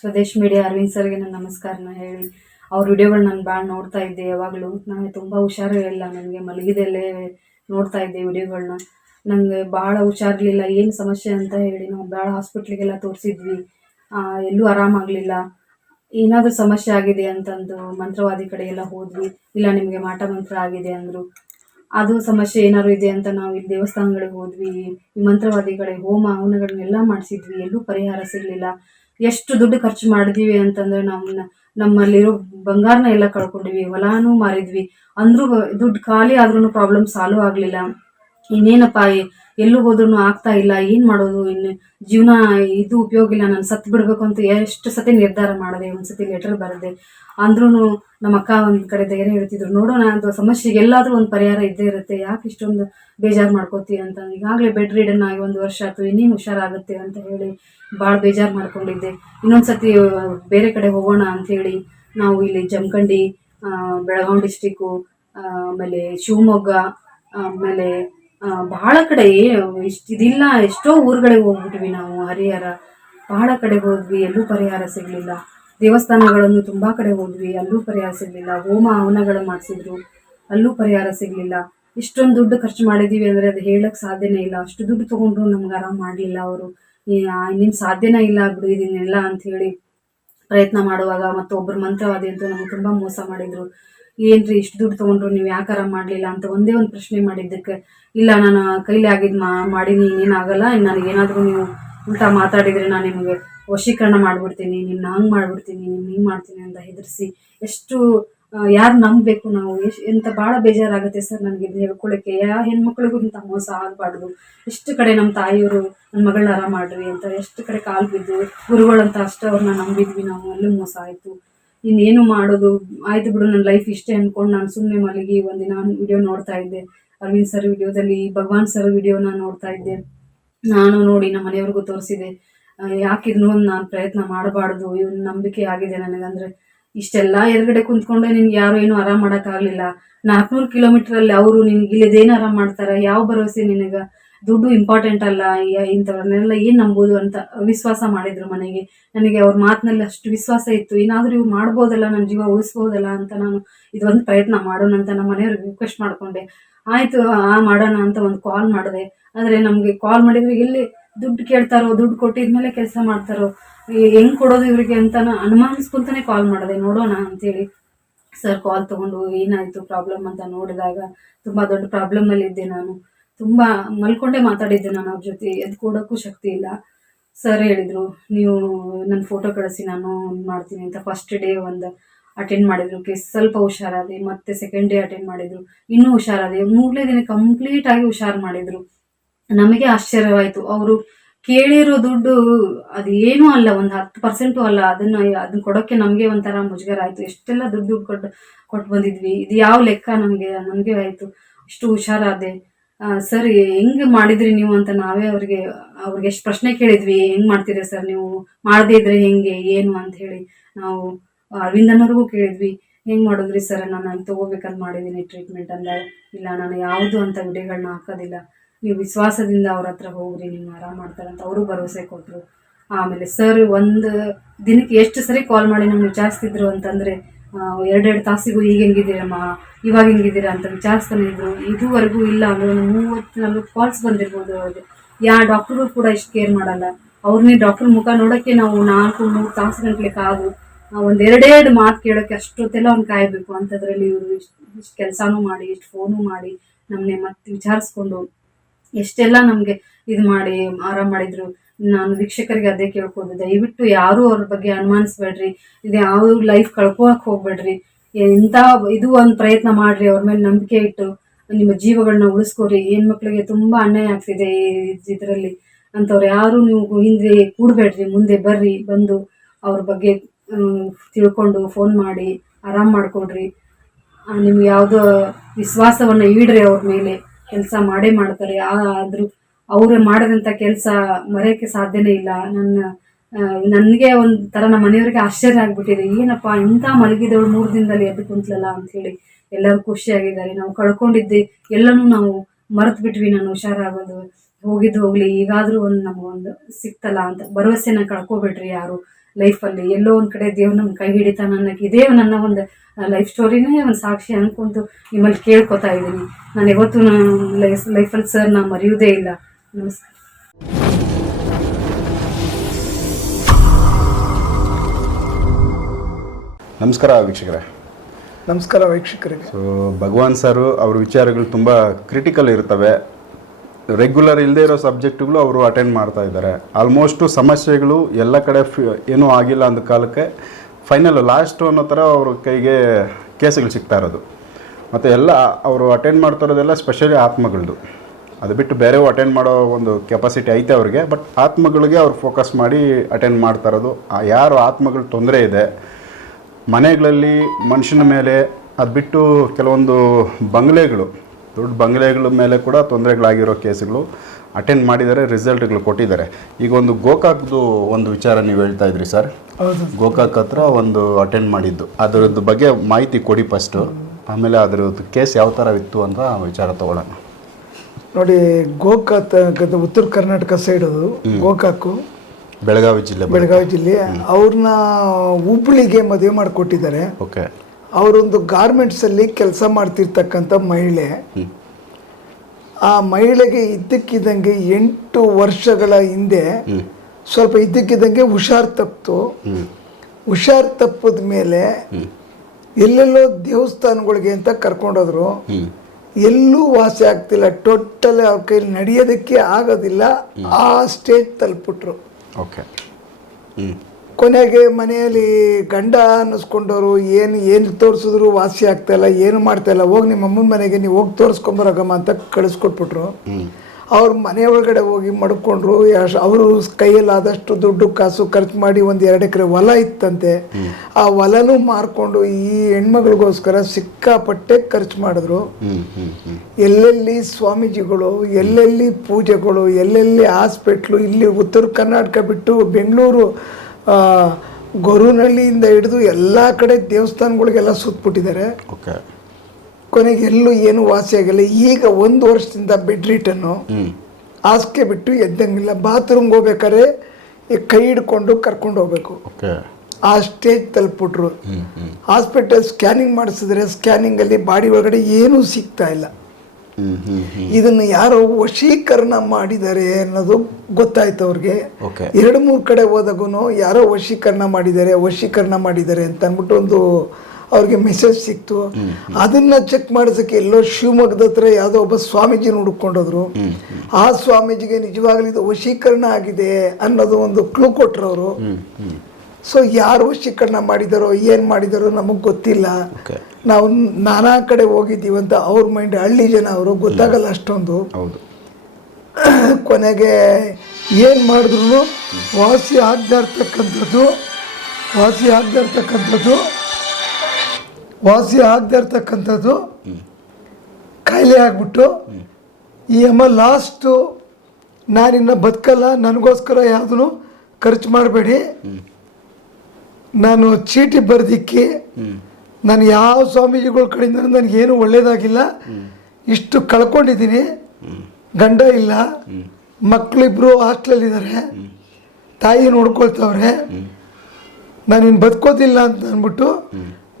Swadesh media Arvind ಸರ್ಗೆ ನನ್ನ ನಮಸ್ಕಾರನ ಹೇಳಿ, ಅವ್ರ ವಿಡಿಯೋಗಳು ನಾನು ಭಾಳ ನೋಡ್ತಾ ಇದ್ದೆ ಯಾವಾಗಲೂ. ನನಗೆ ತುಂಬ ಹುಷಾರು ಇಲ್ಲ ನನಗೆ ಮಲಗಿದಲ್ಲೇ ನೋಡ್ತಾ ಇದ್ದೆ ವಿಡಿಯೋಗಳನ್ನ ನನಗೆ ಭಾಳ ಹುಷಾರ್ಲಿಲ್ಲ, ಏನು ಸಮಸ್ಯೆ ಅಂತ ಹೇಳಿ ನಾವು ಭಾಳ ಹಾಸ್ಪಿಟ್ಲಿಗೆಲ್ಲ ತೋರಿಸಿದ್ವಿ. ಎಲ್ಲೂ ಆರಾಮಾಗಲಿಲ್ಲ ಏನಾದರೂ ಸಮಸ್ಯೆ ಆಗಿದೆ ಅಂತಂದು ಮಂತ್ರವಾದಿ ಕಡೆ ಎಲ್ಲ ಹೋದ್ವಿ. ಇಲ್ಲ, ನಿಮಗೆ ಮಾಟ ಮಂತ್ರ ಆಗಿದೆ ಅಂದರು. ಅದು ಸಮಸ್ಯೆ ಏನಾದ್ರು ಇದೆ ಅಂತ ನಾವು ಇಲ್ಲಿ ದೇವಸ್ಥಾನಗಳಿಗೆ ಹೋದ್ವಿ. ಮಂತ್ರವಾದಿ ಕಡೆ ಹೋಮ ಹವನಗಳನ್ನೆಲ್ಲ ಮಾಡಿಸಿದ್ವಿ. ಎಲ್ಲೂ ಪರಿಹಾರ ಸಿಗಲಿಲ್ಲ. ಎಷ್ಟು ದುಡ್ಡು ಖರ್ಚು ಮಾಡಿದೀವಿ ಅಂತಂದ್ರೆ ನಮ್ಮನ್ನ ನಮ್ಮಲ್ಲಿರೋ ಬಂಗಾರನ ಎಲ್ಲ ಕಳ್ಕೊಂಡಿವಿ ಹೊಲಾನು ಮಾರಿದ್ವಿ. ಅಂದರೂ ದುಡ್ಡು ಖಾಲಿ ಆದ್ರೂ ಪ್ರಾಬ್ಲಮ್ ಸಾಲ್ವ್ ಆಗಲಿಲ್ಲ. ಇನ್ನೇನಪ್ಪ, ಎಲ್ಲೂ ಹೋದ್ರು ಆಗ್ತಾ ಇಲ್ಲ, ಏನು ಮಾಡೋದು? ಇನ್ನು ಜೀವನ ಇದು ಉಪಯೋಗ ಇಲ್ಲ, ನಾನು ಸತ್ತು ಬಿಡಬೇಕು ಅಂತ ಎಷ್ಟು ಸತಿ ನಿರ್ಧಾರ ಮಾಡಿದೆ, ಒಂದು ಸತಿ ಲೆಟರ್ ಬರೆದೆ. ಅಂದ್ರೂ ನಮ್ಮ ಅಕ್ಕ ಒಂದು ಕಡೆ ಧೈರ್ಯ ಹೇಳ್ತಿದ್ರು, ನೋಡೋಣ ಅಂತ ಸಮಸ್ಯೆಗೆ ಎಲ್ಲಾದರೂ ಒಂದು ಪರಿಹಾರ ಇದ್ದೇ ಇರುತ್ತೆ, ಯಾಕೆ ಇಷ್ಟೊಂದು ಬೇಜಾರು ಮಾಡ್ಕೋತಿ ಅಂತ. ಈಗಾಗಲೇ ಬೆಡ್ ರೀಡ್ ಆಗಿ ಒಂದು ವರ್ಷ ಆಯ್ತು, ಇನ್ನೇನು ಹುಷಾರಾಗುತ್ತೆ ಅಂತ ಹೇಳಿ ಭಾಳ ಬೇಜಾರು ಮಾಡ್ಕೊಂಡಿದ್ದೆ. ಇನ್ನೊಂದು ಸತಿ ಬೇರೆ ಕಡೆ ಹೋಗೋಣ ಅಂಥೇಳಿ ನಾವು ಇಲ್ಲಿ ಜಮಖಂಡಿ ಬೆಳಗಾವಿ ಡಿಸ್ಟಿಕ್ಕು ಆಮೇಲೆ ಶಿವಮೊಗ್ಗ, ಆಮೇಲೆ ಬಹಳ ಕಡೆ ಇಷ್ಟು ಇದಿಲ್ಲ, ಎಷ್ಟೋ ಊರುಗಳಿಗೆ ಹೋಗ್ಬಿಟ್ವಿ ನಾವು, ಹರಿಹರ. ಬಹಳ ಕಡೆ ಹೋದ್ವಿ, ಎಲ್ಲೂ ಪರಿಹಾರ ಸಿಗಲಿಲ್ಲ. ದೇವಸ್ಥಾನಗಳನ್ನು ತುಂಬ ಕಡೆ ಹೋದ್ವಿ, ಅಲ್ಲೂ ಪರಿಹಾರ ಸಿಗಲಿಲ್ಲ. ಹೋಮ ಹವನಗಳು ಮಾಡಿಸಿದ್ರು, ಅಲ್ಲೂ ಪರಿಹಾರ ಸಿಗಲಿಲ್ಲ. ಇಷ್ಟೊಂದು ದುಡ್ಡು ಖರ್ಚು ಮಾಡಿದ್ದೀವಿ ಅಂದರೆ ಅದು ಹೇಳಕ್ಕೆ ಸಾಧ್ಯನೇ ಇಲ್ಲ. ಅಷ್ಟು ದುಡ್ಡು ತೊಗೊಂಡ್ರು ನಮ್ಗೆ ಆರಾಮ ಮಾಡಲಿಲ್ಲ ಅವರು. ಇನ್ನೇನು ಸಾಧ್ಯನೇ ಇಲ್ಲ ಬಿಡು, ಇದನ್ನೆಲ್ಲ ಅಂಥೇಳಿ ಪ್ರಯತ್ನ ಮಾಡುವಾಗ ಮತ್ತು ಒಬ್ಬರು ಮಂತ್ರವಾದಿ ಅಂತ ನಮ್ಗೆ ತುಂಬ ಮೋಸ ಮಾಡಿದರು. ಏನ್ರಿ ಇಷ್ಟು ದುಡ್ಡು ತಗೊಂಡ್ರು, ನೀವು ಯಾಕಾರ ಮಾಡಲಿಲ್ಲ ಅಂತ ಒಂದೇ ಒಂದು ಪ್ರಶ್ನೆ ಮಾಡಿದ್ದಕ್ಕೆ, ಇಲ್ಲ ನಾನು ಕೈಲಿ ಆಗಿದ್ದು ಮಾ, ಮಾಡೀನಿ ಇನ್ನೇನಾಗಲ್ಲ ನನಗೇನಾದರೂ ನೀವು ಉಲ್ಟಾ ಮಾತಾಡಿದರೆ ನಾನು ನಿಮಗೆ ವಶೀಕರಣ ಮಾಡಿಬಿಡ್ತೀನಿ ನಿನ್ನ ಹಂಗೆ ಮಾಡಿಬಿಡ್ತೀನಿ ನಿನ್ನ ಹಿಂಗೆ ಮಾಡ್ತೀನಿ ಅಂತ ಹೆದರಿಸಿ, ಎಷ್ಟು ಯಾರು ನಂಬಬೇಕು ನಾವು ಎಷ್ಟು ಎಂತ ಭಾಳ ಬೇಜಾರಾಗುತ್ತೆ ಸರ್ ನನಗೆ ಇದು ಹೇಳ್ಕೊಳ್ಳೋಕ್ಕೆ ಯಾವ ಹೆಣ್ಮಕ್ಳಿಗೂ ಇಂಥ ಮೋಸ ಆಗಬಾರ್ದು ಎಷ್ಟು ಕಡೆ ನಮ್ಮ ತಾಯಿಯವರು ನನ್ನ ಮಗಳನ್ನ ಆರಾಮ ಮಾಡ್ರಿ ಅಂತ, ಎಷ್ಟು ಕಡೆ ಕಾಲು ಬಿದ್ದು, ಗುರುಗಳಂತ ಅಷ್ಟು ಅವ್ರನ್ನ ನಂಬಿದ್ವಿ ನಾವು, ಅಲ್ಲೂ ಮೋಸ ಆಯಿತು. ಇನ್ನೇನು ಮಾಡೋದು? ಆಯ್ತು ಬಿಡು, ನನ್ನ ಲೈಫ್ ಇಷ್ಟೇ ಅಂದ್ಕೊಂಡು ನಾನು ಸುಮ್ಮನೆ ಮಲಗಿ ಒಂದಿನ ವಿಡಿಯೋ ನೋಡ್ತಾ ಇದ್ದೆ. ಅರವಿಂದ್ ಸರ್ ವಿಡಿಯೋದಲ್ಲಿ ಭಗವಾನ್ ಸರ್ ವಿಡಿಯೋನ ನೋಡ್ತಾ ಇದ್ದೆ. ನಾನು ನೋಡಿ ನಮ್ಮ ಮನೆಯವ್ರಿಗೂ ತೋರಿಸಿದೆ. ಯಾಕಿದ್ನು ನಾನು ಪ್ರಯತ್ನ ಮಾಡಬಾರ್ದು, ಇವ್ನ ನಂಬಿಕೆ ಆಗಿದೆ ನನಗಂದ್ರೆ. ಇಷ್ಟೆಲ್ಲ ಎದುರುಗಡೆ ಕುಂತ್ಕೊಂಡೆ, ನಿನ್ಗೆ ಯಾರು ಏನು ಆರಾಮ್ ಮಾಡೋಕ್ಕಾಗಲಿಲ್ಲ ನಾಲ್ಕುನೂರು ಕಿಲೋಮೀಟ್ರಲ್ಲಿ ಅವರು ನಿನ್ಗೆ ಇಲ್ಲದೇನು ಆರಾಮ್ ಮಾಡ್ತಾರೆ? ಯಾವ ಭರವಸೆ ನಿನಗೆ? ದುಡ್ಡು ಇಂಪಾರ್ಟೆಂಟ್ ಅಲ್ಲ ಇಂಥವ್ರನ್ನೆಲ್ಲ ಏನು ನಂಬೋದು ಅಂತ ವಿಶ್ವಾಸ ಮಾಡಿದ್ರು ಮನೆಗೆ. ನನಗೆ ಅವ್ರ ಮಾತಿನಲ್ಲಿ ಅಷ್ಟು ವಿಶ್ವಾಸ ಇತ್ತು. ಏನಾದರೂ ಇವ್ರು ಮಾಡ್ಬೋದಲ್ಲ ನನ್ನ ಜೀವ ಉಳಿಸ್ಬೋದಲ್ಲ ಅಂತ ನಾನು ಇದೊಂದು ಪ್ರಯತ್ನ ಮಾಡೋಣ ಅಂತ ನಮ್ಮ ಮನೆಯವ್ರಿಗೆ ರಿಕ್ವೆಸ್ಟ್ ಮಾಡಿಕೊಂಡೆ. ಆಯಿತು, ಆ, ಮಾಡೋಣ ಅಂತ ಒಂದು ಕಾಲ್ ಮಾಡಿದೆ. ಆದರೆ ನಮಗೆ ಕಾಲ್ ಮಾಡಿದ್ರೆ ಎಲ್ಲಿ ದುಡ್ಡು ಕೇಳ್ತಾರೋ, ದುಡ್ಡು ಕೊಟ್ಟಿದ್ಮೇಲೆ ಕೆಲಸ ಮಾಡ್ತಾರೋ ಹೆಂಗೆ ಕೊಡೋದು ಇವರಿಗೆ ಅಂತ ಅನುಮಾನಿಸ್ಕೊಂತಾನೆ ಕಾಲ್ ಮಾಡಿದೆ. ನೋಡೋಣ ಅಂತೇಳಿ. ಸರ್ ಕಾಲ್ ತೊಗೊಂಡು ಏನಾಯಿತು ಪ್ರಾಬ್ಲಮ್ ಅಂತ ನೋಡಿದಾಗ ತುಂಬ ದೊಡ್ಡ ಪ್ರಾಬ್ಲಮಲ್ಲಿ ಇದ್ದೆ ನಾನು. ತುಂಬ ಮಲ್ಕೊಂಡೇ ಮಾತಾಡಿದ್ದೆ ನಾನು ಅವ್ರ ಜೊತೆ. ಎದ್ದು ಕೊಡೋಕ್ಕೂ ಶಕ್ತಿ ಇಲ್ಲ. ಸರ್ ಹೇಳಿದರು, ನೀವು ನನ್ನ ಫೋಟೋ ಕಳಿಸಿ, ನಾನು ಮಾಡ್ತೀನಿ ಅಂತ ಫಸ್ಟ್ ಡೇ ಒಂದು ಅಟೆಂಡ್ ಮಾಡಿದ್ರು. ಕೇಸ್ ಸ್ವಲ್ಪ ಹುಷಾರಾದೆ, ಮತ್ತೆ ಸೆಕೆಂಡ್ ಡೇ ಅಟೆಂಡ್ ಮಾಡಿದ್ರು. ಇನ್ನೂ ಹುಷಾರಾದೆ. ಮೂರನೇ ದಿನ ಕಂಪ್ಲೀಟಾಗಿ ಹುಷಾರು ಮಾಡಿದರು. ನಮಗೆ ಆಶ್ಚರ್ಯವಾಯಿತು. ಅವರು ಕೇಳಿರೋ ದುಡ್ಡು ಅದು ಏನೂ ಅಲ್ಲ, ಒಂದು ಹತ್ತು ಪರ್ಸೆಂಟು ಅಲ್ಲ. ಅದನ್ನು ಅದನ್ನ ಕೊಡೋಕ್ಕೆ ನಮಗೆ ಒಂಥರ ಮುಜುಗರ ಆಯಿತು. ಎಷ್ಟೆಲ್ಲ ದುಡ್ಡು ಕೊಟ್ಟು ಕೊಟ್ಟು ಬಂದಿದ್ವಿ. ಇದು ಯಾವ ಲೆಕ್ಕ ನಮಗೆ ನಮಗೆ ಆಯಿತು. ಇಷ್ಟು ಹುಷಾರಾದೆ. ಸರ್ ಹೆಂಗೆ ಮಾಡಿದ್ರಿ ನೀವು ಅಂತ ನಾವೇ ಅವ್ರಿಗೆ ಅವ್ರಿಗೆ ಎಷ್ಟು ಪ್ರಶ್ನೆ ಕೇಳಿದ್ವಿ, ಹೆಂಗೆ ಮಾಡ್ತೀರಾ ಸರ್ ನೀವು? ಮಾಡದೇ ಇದ್ರೆ ಹೆಂಗೆ, ಏನು ಅಂತ ಹೇಳಿ ನಾವು ಅರವಿಂದನವ್ರಿಗೂ ಕೇಳಿದ್ವಿ, ಹೆಂಗೆ ಮಾಡಿದ್ರಿ ಸರ್? ನಾನು ಅಲ್ಲಿ ತೊಗೋಬೇಕಂತ ಮಾಡಿದ್ದೀನಿ ಟ್ರೀಟ್ಮೆಂಟ್ ಅಂದ, ಇಲ್ಲ ನಾನು ಯಾವುದು ಅಂತ ವಿಡಿಯೋಗಳನ್ನ ಹಾಕೋದಿಲ್ಲ. ನೀವು ವಿಶ್ವಾಸದಿಂದ ಅವ್ರ ಹತ್ರ ಹೋಗ್ರಿ ನಿಮ್ಮ ಆರಾಮ ಮಾಡ್ತಾರಂತ ಅವರು ಭರವಸೆ ಕೊಟ್ಟರು ಆಮೇಲೆ, ಸರ್, ಒಂದು ದಿನಕ್ಕೆ ಎಷ್ಟು ಸರಿ ಕಾಲ್ ಮಾಡಿ ನಮ್ಮ ವಿಚಾರಿಸ್ತಿದ್ರು ಅಂತಂದರೆ ಎರಡೆರಡು ತಾಸಿಗೂ ಈಗ ಹೆಂಗಿದ್ದೀರಮ್ಮ? ಇವಾಗ ಹೆಂಗಿದ್ದೀರಾ ಅಂತ ವಿಚಾರಿಸ್ತಾನೆ ಇದ್ರು. ಇದುವರೆಗೂ ಇಲ್ಲ, ಅಂದ್ರೆ ಒಂದು ಮೂವತ್ತು, ನಲ್ವತ್ತು ಕಾಲ್ಸ್ ಬಂದಿರ್ಬೋದು ಅವ್ರಿಗೆ ಯಾ ಡಾಕ್ಟ್ರು ಕೂಡ ಇಷ್ಟು ಕೇರ್ ಮಾಡಲ್ಲ. ಅವ್ರನ್ನೇ ಡಾಕ್ಟ್ರ್ ಮುಖ ನೋಡೋಕ್ಕೆ ನಾವು ನಾಲ್ಕು, ಮೂರು ತಾಸು ಗಂಟ್ಲೆ ಕಾದು ಒಂದು ಎರಡೆರಡು ಮಾತು ಕೇಳೋಕ್ಕೆ ಅಷ್ಟೊತ್ತೆಲ್ಲ ಅವ್ನು ಕಾಯಬೇಕು. ಅಂಥದ್ರಲ್ಲಿ ಇವರು ಇಷ್ಟು ಇಷ್ಟು ಕೆಲಸನೂ ಮಾಡಿ, ಇಷ್ಟು ಫೋನು ಮಾಡಿ ನಮ್ಮನ್ನೇ ಮತ್ತೆ ವಿಚಾರಿಸ್ಕೊಂಡು ಎಷ್ಟೆಲ್ಲ ನಮಗೆ ಇದು ಮಾಡಿ, ಆರಾಮ ಮಾಡಿದ್ರು. ನಾನು ವೀಕ್ಷಕರಿಗೆ ಅದೇ ಕೇಳ್ಕೋದು ದಯವಿಟ್ಟು ಯಾರೂ ಅವ್ರ ಬಗ್ಗೆ ಅನುಮಾನಿಸ್ಬೇಡ್ರಿ. ಇದು ಯಾವ ಲೈಫ್ ಕಳ್ಕೊಳಕ್ಕೆ ಹೋಗ್ಬೇಡ್ರಿ. ಎಂತ ಇದು ಒಂದು ಪ್ರಯತ್ನ ಮಾಡಿರಿ, ಅವ್ರ ಮೇಲೆ ನಂಬಿಕೆ ಇಟ್ಟು ನಿಮ್ಮ ಜೀವಗಳನ್ನ ಉಳಿಸ್ಕೋರಿ. ಹೆಣ್ಮಕ್ಳಿಗೆ ತುಂಬ ಅನ್ಯಾಯ ಆಗ್ತಿದೆ ಇದರಲ್ಲಿ ಅಂಥವ್ರು ಯಾರು ನೀವು ಹಿಂದೆ ಕೂಡಬೇಡ್ರಿ, ಮುಂದೆ ಬರ್ರಿ, ಬಂದು ಅವ್ರ ಬಗ್ಗೆ ತಿಳ್ಕೊಂಡು ಫೋನ್ ಮಾಡಿ, ಆರಾಮ್ ಮಾಡ್ಕೊಡ್ರಿ ನಿಮ್ಗೆ ಯಾವುದೋ ವಿಶ್ವಾಸವನ್ನು ಈಡ್ರಿ ಅವ್ರ ಮೇಲೆ. ಕೆಲಸ ಮಾಡೇ ಮಾಡ್ತಾರೆ. ಆದರೂ ಅವರು ಮಾಡಿದಂಥ ಕೆಲಸ ಮರೆಯಕ್ಕೆ ಸಾಧ್ಯನೇ ಇಲ್ಲ. ನನ್ನ ನನಗೆ ಒಂಥರ ನಮ್ಮ ಮನೆಯವ್ರಿಗೆ ಆಶ್ಚರ್ಯ ಆಗ್ಬಿಟ್ಟಿದೆ. ಏನಪ್ಪ, ಇಂಥ ಮಲಗಿದವಳು ಮೂರು ದಿನದಲ್ಲಿ ಎದ್ದು ಕುಂತ್ಲಲ್ಲ ಅಂಥೇಳಿ ಎಲ್ಲರೂ ಖುಷಿಯಾಗಿದ್ದಾರೆ. ನಾವು ಕಳ್ಕೊಂಡಿದ್ದೆ, ಎಲ್ಲನೂ ನಾವು ಮರೆತು ಬಿಟ್ವಿ ನಾನು ಹುಷಾರಾಗೋದು. ಹೋಗಿದ್ದು ಹೋಗ್ಲಿ, ಈಗಾದರೂ ಒಂದು ನಮಗೊಂದು ಸಿಕ್ತಲ್ಲ ಅಂತ. ಭರವಸೆನ ಕಳ್ಕೊಬೇಡ್ರಿ ಯಾರು ಲೈಫಲ್ಲಿ. ಎಲ್ಲೋ ಒಂದು ಕಡೆ ದೇವ್ರು ನಮ್ಮ ಕೈ ಹಿಡಿತಾ ನನ್ನ ಇದೇ ನನ್ನ ಒಂದು ಲೈಫ್ ಸ್ಟೋರಿನೇ ಒಂದು ಸಾಕ್ಷಿ ಅನ್ಕೊಂತು ನಿಮ್ಮಲ್ಲಿ ಕೇಳ್ಕೊತಾ ಇದ್ದೀನಿ. ನಾನು ಯಾವತ್ತೂ ಲೈಫ್, ಲೈಫಲ್ಲಿ ಸರ್ ನಾನು ಮರೆಯುವುದೇ ಇಲ್ಲ. ನಮಸ್ಕಾರ. ನಮಸ್ಕಾರ ವೀಕ್ಷಕರೇ. ನಮಸ್ಕಾರ ವೀಕ್ಷಕರಿಗೆ. ಸೊ ಭಗವಾನ್ ಸರ್ ಅವ್ರ ವಿಚಾರಗಳು ತುಂಬ ಕ್ರಿಟಿಕಲ್ ಇರ್ತವೆ ರೆಗ್ಯುಲರ್ ಇಲ್ಲದೆ ಇರೋ ಸಬ್ಜೆಕ್ಟ್ಗಳು ಅವರು ಅಟೆಂಡ್ ಮಾಡ್ತಾ ಇದ್ದಾರೆ. ಆಲ್ಮೋಸ್ಟು ಸಮಸ್ಯೆಗಳು ಎಲ್ಲ ಕಡೆ ಫಿ ಏನೂ ಆಗಿಲ್ಲ ಅಂದ ಕಾಲಕ್ಕೆ ಫೈನಲ್ ಲಾಸ್ಟು ಅನ್ನೋ ಥರ ಅವ್ರ ಕೈಗೆ ಕೇಸ್ಗಳು ಸಿಗ್ತಾ ಇರೋದು. ಮತ್ತು ಎಲ್ಲ ಅವರು ಅಟೆಂಡ್ ಮಾಡ್ತಾ ಇರೋದೆಲ್ಲ ಸ್ಪೆಷಲಿ ಆತ್ಮಗಳದ್ದು ಅದು ಬಿಟ್ಟು ಬೇರೆವು ಅಟೆಂಡ್ ಮಾಡೋ ಒಂದು ಕೆಪಾಸಿಟಿ ಐತೆ ಅವ್ರಿಗೆ ಬಟ್ ಆತ್ಮಗಳಿಗೆ ಅವ್ರು ಫೋಕಸ್ ಮಾಡಿ ಅಟೆಂಡ್ ಮಾಡ್ತಾ ಇರೋದು. ಯಾರು ಆತ್ಮಗಳು ತೊಂದರೆ ಇದೆ ಮನೆಗಳಲ್ಲಿ ಮನುಷ್ಯನ ಮೇಲೆ ಅದು ಬಿಟ್ಟು ಕೆಲವೊಂದು ಬಂಗ್ಲೆಗಳು ದೊಡ್ಡ ಬಂಗ್ಲೆಗಳ ಮೇಲೆ ಕೂಡ ತೊಂದರೆಗಳಾಗಿರೋ ಕೇಸ್ಗಳು ಅಟೆಂಡ್ ಮಾಡಿದ್ದಾರೆ ರಿಸಲ್ಟ್ಗಳು ಕೊಟ್ಟಿದ್ದಾರೆ. ಈಗ ಒಂದು ಗೋಕಾಕ್ದು ಒಂದು ವಿಚಾರ ನೀವು ಹೇಳ್ತಾ ಇದ್ರಿ ಸರ್. ಗೋಕಾಕ್ ಹತ್ರ ಒಂದು ಅಟೆಂಡ್ ಮಾಡಿದ್ದು. ಅದರದ್ದು ಬಗ್ಗೆ ಮಾಹಿತಿ ಕೊಡಿ ಫಸ್ಟು ಆಮೇಲೆ ಅದರದ್ದು ಕೇಸ್ ಯಾವ ಥರ ಇತ್ತು ಅಂತ ವಿಚಾರ ತಗೊಳ್ಳೋಣ. ನೋಡಿ ಗೋಕಾಕ್ ಉತ್ತರ ಕರ್ನಾಟಕ ಸೈಡ್ ಅದು ಗೋಕಾಕು. ಬೆಳಗಾವಿ ಜಿಲ್ಲೆ ಬೆಳಗಾವಿ ಜಿಲ್ಲೆ. ಅವ್ರನ್ನ ಹುಬ್ಳಿಗೆ ಮದುವೆ ಮಾಡಿಕೊಟ್ಟಿದ್ದಾರೆ. ಓಕೆ. ಅವರೊಂದು ಗಾರ್ಮೆಂಟ್ಸಲ್ಲಿ ಕೆಲಸ ಮಾಡ್ತಿರ್ತಕ್ಕಂಥ ಮಹಿಳೆ. ಆ ಮಹಿಳೆಗೆ ಇದ್ದಕ್ಕಿದ್ದಂಗೆ ಎಂಟು ವರ್ಷಗಳ ಹಿಂದೆ ಸ್ವಲ್ಪ ಇದ್ದಕ್ಕಿದ್ದಂಗೆ ಹುಷಾರ್ ತಪ್ಪಿತು ಹುಷಾರ್ ತಪ್ಪದ ಮೇಲೆ ಎಲ್ಲೆಲ್ಲೋ ದೇವಸ್ಥಾನಗಳಿಗೆ ಅಂತ ಕರ್ಕೊಂಡೋದ್ರು. ಎಲ್ಲೂ ವಾಸಿ ಆಗ್ತಿಲ್ಲ. ಟೋಟಲ್ ಅವ್ರ ಕೈಲಿ ನಡೆಯೋದಕ್ಕೆ ಆಗೋದಿಲ್ಲ. ಆ ಸ್ಟೇಜ್ ತಲುಪಿಟ್ರು. ಓಕೆ ಕೊನೆಗೆ ಮನೆಯಲ್ಲಿ ಗಂಡ ಅನ್ನಿಸ್ಕೊಂಡವರು ಏನು ಏನು ತೋರಿಸಿದ್ರು ವಾಸಿ ಆಗ್ತಾ ಇಲ್ಲ ಏನು ಮಾಡ್ತಾ ಇಲ್ಲ. ಹೋಗಿ ನಿಮ್ಮ ಅಮ್ಮನ ಮನೆಗೆ ನೀವು ಹೋಗಿ ತೋರಿಸ್ಕೊಂಬರೋಗಮ್ಮ ಅಂತ ಕಳಿಸ್ಕೊಟ್ಬಿಟ್ರು. ಅವ್ರ ಮನೆ ಒಳಗಡೆ ಹೋಗಿ ಮಡ್ಕೊಂಡ್ರು ಅವರು ಕೈಯಲ್ಲಿ ಆದಷ್ಟು ದುಡ್ಡು ಕಾಸು ಖರ್ಚು ಮಾಡಿ ಒಂದು ಎರಡು ಎಕರೆ ಹೊಲ ಇತ್ತಂತೆ. ಆ ಹೊಲನೂ ಮಾರ್ಕೊಂಡು ಈ ಹೆಣ್ಮಗಳಿಗೋಸ್ಕರ ಸಿಕ್ಕಾಪಟ್ಟೆ ಖರ್ಚು ಮಾಡಿದ್ರು. ಎಲ್ಲೆಲ್ಲಿ ಸ್ವಾಮೀಜಿಗಳು, ಎಲ್ಲೆಲ್ಲಿ ಪೂಜೆಗಳು, ಎಲ್ಲೆಲ್ಲಿ ಹಾಸ್ಪಿಟ್ಲು, ಇಲ್ಲಿ ಉತ್ತರ ಕರ್ನಾಟಕ ಬಿಟ್ಟು ಬೆಂಗಳೂರು ಗೊರುನಹಳ್ಳಿಯಿಂದ ಹಿಡಿದು ಎಲ್ಲ ಕಡೆ ದೇವಸ್ಥಾನಗಳಿಗೆಲ್ಲ ಸುತ್ತಬಿಟ್ಟಿದ್ದಾರೆ ಓಕೆ. ಕೊನೆಗೆ ಎಲ್ಲೂ ಏನು ವಾಸಿ ಆಗಿಲ್ಲ. ಈಗ ಒಂದು ವರ್ಷದಿಂದ ಬೆಡ್ ರಿಟನ್ನು ಹಾಸಿಗೆ ಬಿಟ್ಟು ಎದ್ದಂಗಿಲ್ಲ. ಬಾತ್ರೂಮ್ಗೆ ಹೋಗ್ಬೇಕಾದ್ರೆ ಕೈ ಹಿಡ್ಕೊಂಡು ಕರ್ಕೊಂಡು ಹೋಗ್ಬೇಕು. ಆ ಸ್ಟೇಜ್ ತಲುಪಿಬಿಟ್ರು. ಹ್ಞೂ ಹಾಸ್ಪಿಟಲ್ ಸ್ಕ್ಯಾನಿಂಗ್ ಮಾಡಿಸಿದ್ರೆ ಸ್ಕ್ಯಾನಿಂಗಲ್ಲಿ ಬಾಡಿ ಒಳಗಡೆ ಏನೂ ಸಿಗ್ತಾ ಇಲ್ಲ. ಇದನ್ನು ಯಾರೋ ವಶೀಕರಣ ಮಾಡಿದ್ದಾರೆ ಅನ್ನೋದು ಗೊತ್ತಾಯ್ತು ಅವ್ರಿಗೆ. ಎರಡು ಮೂರು ಕಡೆ ಹೋದಾಗೂ ಯಾರೋ ವಶೀಕರಣ ಮಾಡಿದ್ದಾರೆ ವಶೀಕರಣ ಮಾಡಿದ್ದಾರೆ ಅಂತ ಅಂದ್ಬಿಟ್ಟು ಒಂದು ಅವ್ರಿಗೆ ಮೆಸೇಜ್ ಸಿಕ್ತು. ಅದನ್ನ ಚೆಕ್ ಮಾಡಿಸಕ್ಕೆ ಎಲ್ಲೋ ಶಿವಮೊಗ್ಗದ ಹತ್ರ ಯಾವುದೋ ಒಬ್ಬ ಸ್ವಾಮೀಜಿನ ಹುಡುಕೊಂಡೋದ್ರು. ಆ ಸ್ವಾಮೀಜಿಗೆ ನಿಜವಾಗ್ಲೂ ಇದು ವಶೀಕರಣ ಆಗಿದೆ ಅನ್ನೋದು ಒಂದು ಕ್ಲೂ ಕೊಟ್ರು ಅವರು ಸೊ ಯಾರು ವಶೀಕರಣ ಮಾಡಿದಾರೋ ಏನು ಮಾಡಿದಾರೋ ನಮಗೆ ಗೊತ್ತಿಲ್ಲ. ನಾವು ನಾನಾ ಕಡೆ ಅಂತ ಅವ್ರ ಮೈಂಡ್ ಹಳ್ಳಿ ಜನ ಅವರು ಗೊತ್ತಾಗಲ್ಲ ಅಷ್ಟೊಂದು. ಕೊನೆಗೆ ಏನು ಮಾಡಿದ್ರು ವಾಸಿ ಆಗದೆ ಇರ್ತಕ್ಕಂಥದ್ದು ವಾಸಿ ಆಗದೆ ಇರ್ತಕ್ಕಂಥದ್ದು ವಾಸಿ ಆಗದೆ ಇರ್ತಕ್ಕಂಥದ್ದು ಕಾಯಿಲೆ ಆಗ್ಬಿಟ್ಟು ಈ ಅಮ್ಮ ಲಾಸ್ಟು ನಾನಿನ್ನ ಬದುಕಲ್ಲ, ನನಗೋಸ್ಕರ ಯಾವುದೂ ಖರ್ಚು ಮಾಡಬೇಡಿ. ನಾನು ಚೀಟಿ ಬರೆದಿಕ್ಕಿ ನಾನು ಯಾವ ಸ್ವಾಮೀಜಿಗಳ ಕಡೆಯಿಂದ ನನಗೇನು ಒಳ್ಳೇದಾಗಿಲ್ಲ. ಇಷ್ಟು ಕಳ್ಕೊಂಡಿದ್ದೀನಿ. ಗಂಡ ಇಲ್ಲ. ಮಕ್ಕಳಿಬ್ಬರು ಹಾಸ್ಟ್ಲಲ್ಲಿದ್ದಾರೆ. ತಾಯಿ ನೋಡ್ಕೊಳ್ತವ್ರೆ. ನಾನು ಇನ್ನು ಬದುಕೋದಿಲ್ಲ ಅಂತ ಅಂದ್ಬಿಟ್ಟು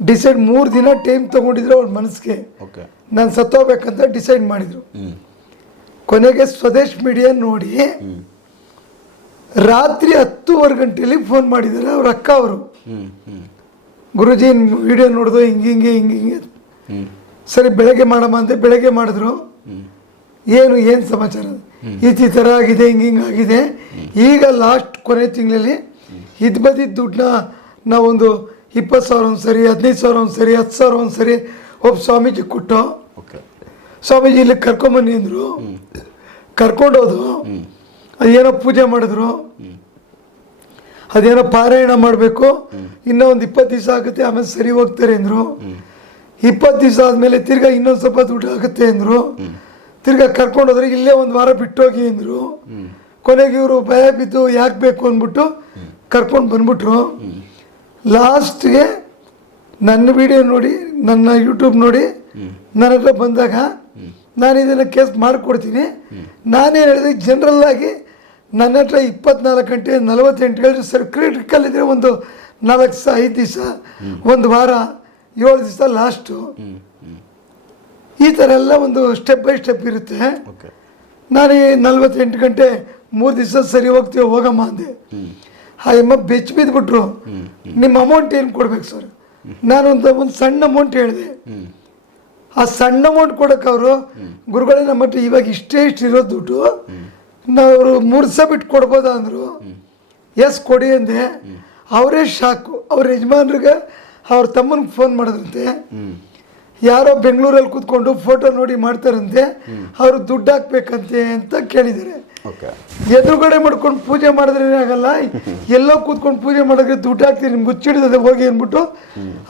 ಡಿಸೈಡ್ ಮೂರು ದಿನ ಟೈಮ್ ತಗೊಂಡಿದ್ರು ಅವ್ರ ಮನಸ್ಸಿಗೆ. ಓಕೆ ನಾನು ಸತ್ತೋಗ್ಬೇಕಂತ ಡಿಸೈಡ್ ಮಾಡಿದರು. ಕೊನೆಗೆ ಸ್ವದೇಶ್ ಮೀಡಿಯಾ ನೋಡಿ ರಾತ್ರಿ ಹತ್ತೂವರೆ ಗಂಟೆಯಲ್ಲಿ ಫೋನ್ ಮಾಡಿದ್ದಾರೆ ಅವ್ರ ಅಕ್ಕ ಅವರು. ಗುರುಜಿ ವಿಡಿಯೋ ನೋಡಿದ್ರು ಹಿಂಗೆ ಹಿಂಗೆ ಹಿಂಗೆ ಹಿಂಗೆ ಸರಿ ಬೆಳಗ್ಗೆ ಮಾಡಮ್ಮ ಅಂತ ಬೆಳಗ್ಗೆ ಮಾಡಿದ್ರು. ಏನು ಏನು ಸಮಾಚಾರ? ಈ ಈ ಥರ ಆಗಿದೆ ಹಿಂಗೆ ಹಿಂಗೆ ಆಗಿದೆ. ಈಗ ಲಾಸ್ಟ್ ಕೊನೆ ತಿಂಗಳಲ್ಲಿ ಇದು ಬದಿದ್ದ ದುಡ್ಡನ್ನ ನಾವೊಂದು ಇಪ್ಪತ್ತು ಸಾವಿರ ಒಂದು ಸರಿ ಹದಿನೈದು ಸಾವಿರ ಒಂದು ಸರಿ ಹತ್ತು ಸಾವಿರ ಒಂದು ಸರಿ ಒಬ್ಬ ಸ್ವಾಮೀಜಿ ಕೊಟ್ಟು. ಸ್ವಾಮೀಜಿ ಇಲ್ಲಿ ಕರ್ಕೊಂಬನ್ನಿ ಅಂದರು. ಕರ್ಕೊಂಡೋದು ಅದೇನೋ ಪೂಜೆ ಮಾಡಿದ್ರು. ಅದೇನೋ ಪಾರಾಯಣ ಮಾಡಬೇಕು. ಇನ್ನೂ ಒಂದು ಇಪ್ಪತ್ತು ದಿವಸ ಆಗುತ್ತೆ ಆಮೇಲೆ ಸರಿ ಹೋಗ್ತಾರೆ ಅಂದರು. ಇಪ್ಪತ್ತು ದಿವಸ ಆದಮೇಲೆ ತಿರ್ಗಾ ಇನ್ನೊಂದು ಸ್ವಲ್ಪ ದುಡ್ಡು ಆಗುತ್ತೆ ಅಂದರು. ತಿರ್ಗಾ ಕರ್ಕೊಂಡೋದ್ರೆ ಇಲ್ಲೇ ಒಂದು ವಾರ ಬಿಟ್ಟೋಗಿ ಅಂದರು. ಕೊನೆಗೆ ಇವರು ಭಯ ಬಿದ್ದು ಯಾಕೆ ಬೇಕು ಅಂದ್ಬಿಟ್ಟು ಕರ್ಕೊಂಡು ಬಂದ್ಬಿಟ್ರು. ಲಾಸ್ಟ್ಗೆ ನನ್ನ ವಿಡಿಯೋ ನೋಡಿ ನನ್ನ ಯೂಟ್ಯೂಬ್ ನೋಡಿ ನನ್ನ ಹತ್ರ ಬಂದಾಗ ನಾನು ಇದನ್ನು ಕೇಸ್ ಮಾಡಿಕೊಡ್ತೀನಿ. ನಾನೇ ಹೇಳಿದೆ ಜನರಲ್ ಆಗಿ ನನ್ನ ಹತ್ರ ಇಪ್ಪತ್ನಾಲ್ಕು ಗಂಟೆ ನಲವತ್ತೆಂಟು ಗಂಟೆ ಸರ್ ಕ್ರಿಟಿಕಲ್ ಇದ್ರೆ ಒಂದು ನಾಲ್ಕು ದಿವಸ ಐದು ದಿವಸ ಒಂದು ವಾರ ಏಳು ದಿವಸ ಲಾಸ್ಟು ಈ ಥರ ಎಲ್ಲ ಒಂದು ಸ್ಟೆಪ್ ಬೈ ಸ್ಟೆಪ್ ಇರುತ್ತೆ. ನಾನು ನಲ್ವತ್ತೆಂಟು ಗಂಟೆ ಮೂರು ದಿವಸ ಸರಿ ಹೋಗ್ತೀವಿ ಹೋಗಮ್ಮ ಅಂದೆ. ಆ ಬೆಚ್ಚಿ ಬೆಚ್ಚ ಬಿದ್ದುಬಿಟ್ರು ನಿಮ್ಮ ಅಮೌಂಟ್ ಏನು ಕೊಡ್ಬೇಕು ಸರ್ ನಾನು ಒಂದು ಸಣ್ಣ ಅಮೌಂಟ್ ಹೇಳಿದೆ. ಆ ಸಣ್ಣ ಅಮೌಂಟ್ ಕೊಡೋಕೆ ಅವರು ಗುರುಗಳೇ ನಮ್ಮ ಹತ್ರ ಇವಾಗ ಇಷ್ಟೇ ಇಷ್ಟು ಇರೋ ದುಡ್ಡು. ನಾವು ಮೂರು ದಿವಸ ಬಿಟ್ಟು ಕೊಡ್ಬೋದಾ ಅಂದರು. ಎಸ್ ಕೊಡಿ ಅಂದೆ. ಅವರೇ ಶಾಕು. ಅವ್ರ ಯಜಮಾನ್ರಿಗೆ ಅವ್ರ ತಮ್ಮನಿಗೆ ಫೋನ್ ಮಾಡಿದ್ರಂತೆ. ಯಾರೋ ಬೆಂಗಳೂರಲ್ಲಿ ಕೂತ್ಕೊಂಡು ಫೋಟೋ ನೋಡಿ ಮಾಡ್ತಾರಂತೆ. ಅವರು ದುಡ್ಡು ಹಾಕ್ಬೇಕಂತೆ ಅಂತ ಕೇಳಿದ್ದಾರೆ. ಎದುರುಗಡೆ ಮಾಡ್ಕೊಂಡು ಪೂಜೆ ಮಾಡಿದ್ರೆ ಆಗಲ್ಲ ಎಲ್ಲೋ ಕೂತ್ಕೊಂಡು ಪೂಜೆ ಮಾಡಿದ್ರೆ ದುಡ್ಡು ಹಾಕ್ತೀನಿ ನಿಮ್ಗೆ ಹುಚ್ಚಿಡಿದೆ ಹೋಗಿ ಅಂದ್ಬಿಟ್ಟು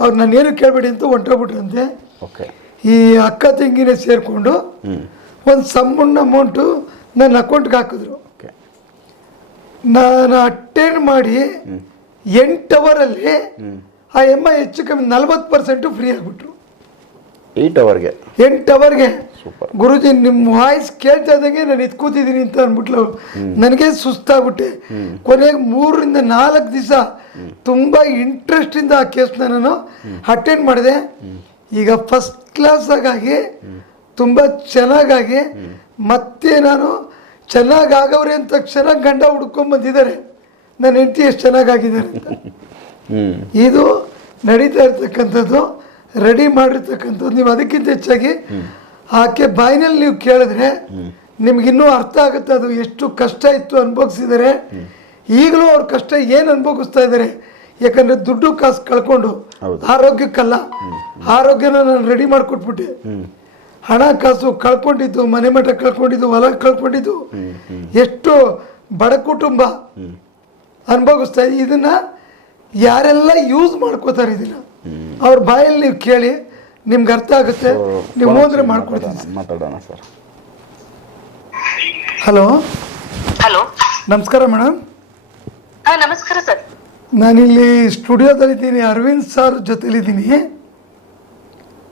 ಅವ್ರು ನಾನೇನು ಕೇಳಬೇಡಿ ಅಂತ ಹೊಂಟೋಗ್ಬಿಟ್ರಂತೆ ಓಕೆ. ಈ ಅಕ್ಕ ತಂಗಿನೇ ಸೇರಿಕೊಂಡು ಒಂದು ಸಮ್ಮಣ್ಣ ಅಮೌಂಟು ನನ್ನ ಅಕೌಂಟ್ಗೆ ಹಾಕಿದ್ರು. ಓಕೆ. ನಾನು ಅಟೆಂಡ್ ಮಾಡಿ ಎಂಟು ಅವರಲ್ಲಿ ಆ ಎಮ್ಮ ಹೆಚ್ಚು ಕಮ್ಮಿ ನಲ್ವತ್ತು ಪರ್ಸೆಂಟು ಫ್ರೀ ಆಗಿಬಿಟ್ರು. ಏಯ್ಟ್ ಅವರ್ಗೆ ಎಂಟು ಅವರ್ಗೆ ಸೂಪರ್ ಗುರುಜಿ ನಿಮ್ಮ ವಾಯ್ಸ್ ಕೇಳ್ತಾ ಇದ್ದಂಗೆ ನಾನು ಇದು ಕೂತಿದ್ದೀನಿ ಅಂತ ಅಂದ್ಬಿಟ್ಲು. ನನಗೆ ಸುಸ್ತಾಗ್ಬಿಟ್ಟೆ. ಕೊನೆಗೆ ಮೂರರಿಂದ ನಾಲ್ಕು ದಿವಸ ತುಂಬ ಇಂಟ್ರೆಸ್ಟಿಂದ ಆ ಕೇಸ್ನ ನಾನು ಅಟೆಂಡ್ ಮಾಡಿದೆ. ಈಗ ಫಸ್ಟ್ ಕ್ಲಾಸಾಗಿ ತುಂಬ ಚೆನ್ನಾಗಾಗಿ ಮತ್ತೆ ನಾನು ಚೆನ್ನಾಗಾಗವ್ರೆ ಅಂತ ತಕ್ಷಣ ಗಂಡ ಹುಡ್ಕೊಂಡ್ ಬಂದಿದ್ದಾರೆ. ನನ್ನ ಹೆಂಡತಿ ಎಷ್ಟು ಚೆನ್ನಾಗಾಗಿದ್ದಾರೆ ಇದು ನಡೀತಾ ಇರ್ತಕ್ಕಂಥದ್ದು. ರೆಡಿ ಮಾಡಿರ್ತಕ್ಕಂಥದ್ದು ನೀವು ಅದಕ್ಕಿಂತ ಹೆಚ್ಚಾಗಿ ಆಕೆ ಬಾಯಿನಲ್ಲಿ ನೀವು ಕೇಳಿದ್ರೆ ನಿಮ್ಗಿನ್ನೂ ಅರ್ಥ ಆಗುತ್ತೆ ಅದು ಎಷ್ಟು ಕಷ್ಟ ಇತ್ತು ಅನುಭವಿಸಿದ್ದಾರೆ ಈಗಲೂ ಅವ್ರ ಕಷ್ಟ ಏನು ಅನುಭವಿಸ್ತಾ ಇದ್ದಾರೆ? ಯಾಕಂದ್ರೆ ದುಡ್ಡು ಕಾಸು ಕಳ್ಕೊಂಡು. ಆರೋಗ್ಯಕ್ಕಲ್ಲ. ಆರೋಗ್ಯನ ನಾನು ರೆಡಿ ಮಾಡಿಕೊಟ್ಬಿಟ್ಟೆ. ಹಣ ಕಾಸು ಕಳ್ಕೊಂಡಿದ್ದು ಮನೆ ಮಠ ಕಳ್ಕೊಂಡಿದ್ದು ಹೊಲ ಕಳ್ಕೊಂಡಿದ್ದು. ಎಷ್ಟು ಬಡ ಕುಟುಂಬ ಅನುಭವಿಸ್ತಾ ಇದೆ. ಇದನ್ನ ಯಾರೆಲ್ಲ ಯೂಸ್ ಮಾಡ್ಕೋತಾರೆ ಇದನ್ನ? ಅವ್ರ ಬಾಯಲ್ಲಿ ನೀವು ಕೇಳಿ ನಿಮ್ಗೆ ಅರ್ಥ ಆಗುತ್ತೆ. ನೀವು ಹೋದ್ರೆ ಮಾಡ್ಕೊಡ್ತೀನಿ ಮಾತಾಡೋಣ ಸರ್. ಹಲೋ? ಹಲೋ? ನಮಸ್ಕಾರ ಮೇಡಮ್. ಹಾ ನಮಸ್ಕಾರ ಸರ್. ನಾನಿಲ್ಲಿ ಸ್ಟುಡಿಯೋದಲ್ಲಿದ್ದೀನಿ ಅರವಿಂದ್ ಸರ್ ಜೊತೆಲಿದ್ದೀನಿ.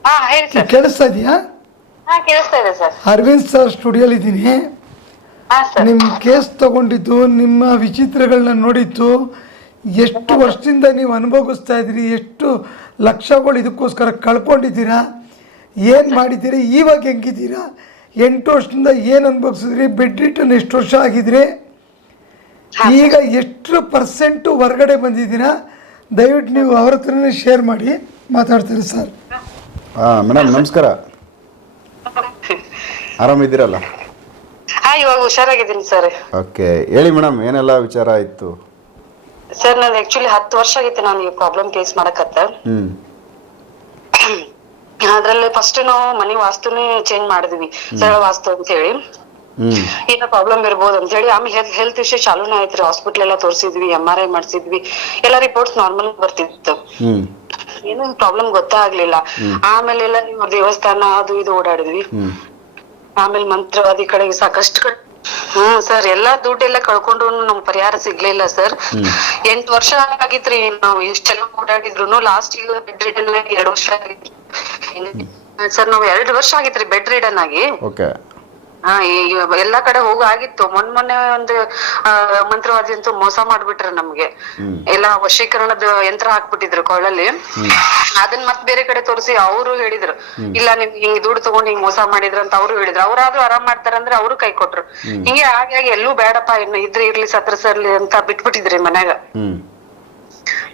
ಹಾ ಹೇಳಿ ಸರ್. ಕೇಳಿಸ್ತಾ ಇದೆಯಾ? ಹಾ ಕೇಳಿಸ್ತಾ ಇದೆ ಸರ್. ಅರವಿಂದ್ ಸರ್ ಸ್ಟುಡಿಯೋಲಿದ್ದೀನಿ. ಹಾ ಸರ್. ನಿಮ್ಮ ಕೇಸ್ ತಗೊಂಡಿದ್ದು ನಿಮ್ಮ ವಿಚಿತ್ರಗಳನ್ನ ನೋಡಿದ್ದು ಎಷ್ಟು ವರ್ಷದಿಂದ ನೀವು ಅನುಭವಿಸ್ತಾ ಇದ್ದೀರಿ? ಎಷ್ಟು ಲಕ್ಷಗಳು ಇದಕ್ಕೋಸ್ಕರ ಕಳ್ಕೊಂಡಿದ್ದೀರಾ? ಏನು ಮಾಡಿದ್ದೀರಿ? ಇವಾಗ ಹೆಂಗಿದ್ದೀರಾ? ಎಂಟು ವರ್ಷದಿಂದ ಏನು ಅನುಭವಿಸಿದ್ರಿ? ಬೆಡ್ ರಿಟರ್ನ್ ಎಷ್ಟು ವರ್ಷ ಆಗಿದ್ರಿ? ಈಗ ಎಷ್ಟು ಪರ್ಸೆಂಟು ಹೊರಗಡೆ ಬಂದಿದ್ದೀರಾ? ದಯವಿಟ್ಟು ನೀವು ಅವ್ರ ಹತ್ರನೇ ಶೇರ್ ಮಾಡಿ ಮಾತಾಡ್ತೀರಿ ಸರ್. ಹಾಂ ಮೇಡಮ್ ನಮಸ್ಕಾರ. ಆರಾಮಿದ್ದೀರಲ್ಲ? ಹಾಂ ಇವಾಗ ಹುಷಾರಾಗಿದ್ದೀನಿ ಸರ್. ಓಕೆ ಹೇಳಿ ಮೇಡಮ್ ಏನೆಲ್ಲ ವಿಚಾರ ಇತ್ತು ಸರ್ ನಾನು ಆಕ್ಚುಲಿ ಹತ್ತು ವರ್ಷ ಆಗೈತೆ ನಾನು ಈ ಪ್ರಾಬ್ಲಮ್ ಫೇಸ್ ಮಾಡಕತ್ತ. ಅದ್ರಲ್ಲಿ ಫಸ್ಟ್ ನಾವು ಮನಿ ವಾಸ್ತುನೇ ಚೇಂಜ್ ಮಾಡಿದ್ವಿ ಸರಳ ವಾಸ್ತು ಅಂತ ಹೇಳಿ. ಹ್ಮ್. ಏನೋ ಪ್ರಾಬ್ಲಮ್ ಇರ್ಬೋದು ಅಂತ ಹೇಳಿ ಆಮೇಲೆ ಹೆಲ್ತ್ ಹೆಲ್ತ್ ವಿಷಯ ಚಾಲೂನೇ ಆಯ್ತ್ರಿ ಹಾಸ್ಪಿಟಲ್ ಎಲ್ಲ ತೋರಿಸಿದ್ವಿ ಎಂ ಆರ್ ಐ ಮಾಡಿಸಿದ್ವಿ. ಎಲ್ಲ ರಿಪೋರ್ಟ್ಸ್ ನಾರ್ಮಲ್ ಬರ್ತಿತ್ತು. ಹ್ಮ್. ಏನು ಪ್ರಾಬ್ಲಮ್ ಗೊತ್ತಾಗ್ಲಿಲ್ಲ ಆಮೇಲೆ ಎಲ್ಲ ದೇವಸ್ಥಾನ ಅದು ಇದು ಓಡಾಡಿದ್ವಿ. ಆಮೇಲೆ ಮಂತ್ರವಾದಿ ಕಡೆಗೆ ಸಾಕಷ್ಟು ಕಡೆ ಹ್ಮ್ ಸರ್ ಎಲ್ಲಾ ದುಡ್ಡೆಲ್ಲ ಕಳ್ಕೊಂಡು ನಮ್ ಪರಿಹಾರ ಸಿಗ್ಲಿಲ್ಲ ಸರ್. ಎಂಟ್ ವರ್ಷ ಆಗಿತ್ರಿ ನಾವು ಎಷ್ಟೆಲ್ಲ ಓಡಾಡಿದ್ರು ಲಾಸ್ಟ್ ಇಯರ್ ಬೆಡ್ ರಿಡನ್ ಆಗಿ ಎರಡ್ ವರ್ಷ ಆಗಿತ್ತು. ಸರ್ ನಾವ್ ಎರಡ್ ವರ್ಷ ಆಗಿತ್ರಿ ಬೆಡ್ ರಿಡನ್ ಆಗಿ. ಓಕೆ ಹಾ ಈ- ಈ ಎಲ್ಲಾ ಕಡೆ ಹೋಗು ಆಗಿತ್ತು. ಮೊನ್ನೆ ಮೊನ್ನೆ ಒಂದು ಮಂತ್ರವಾದಿ ಅಂತೂ ಮೋಸ ಮಾಡ್ಬಿಟ್ರ ನಮ್ಗೆ. ಎಲ್ಲಾ ವಶೀಕರಣದ ಯಂತ್ರ ಹಾಕ್ಬಿಟ್ಟಿದ್ರು ಕೊಳಲ್ಲಿ ಅದನ್ನ ಮತ್ ಬೇರೆ ಕಡೆ ತೋರಿಸಿ ಅವರು ಹೇಳಿದ್ರು. ಇಲ್ಲ ನಿಮ್ ಹಿಂಗ್ ದುಡ್ಡು ತಗೊಂಡ್ ಹಿಂಗ್ ಮೋಸ ಮಾಡಿದ್ರ ಅಂತ ಅವರು ಹೇಳಿದ್ರು. ಅವ್ರಾದ್ರೂ ಆರಾಮ್ ಮಾಡ್ತಾರಂದ್ರೆ ಅವರು ಕೈ ಕೊಟ್ರು. ಹಿಂಗೆ ಆಗಿ ಎಲ್ಲೂ ಬೇಡಪ್ಪ ಇನ್ನು ಇದ್ರೆ ಇರ್ಲಿ ಸತ್ರಸರ್ಲಿ ಅಂತ ಬಿಟ್ಬಿಟ್ಟಿದ್ರಿ ಮನ್ಯಾಗ.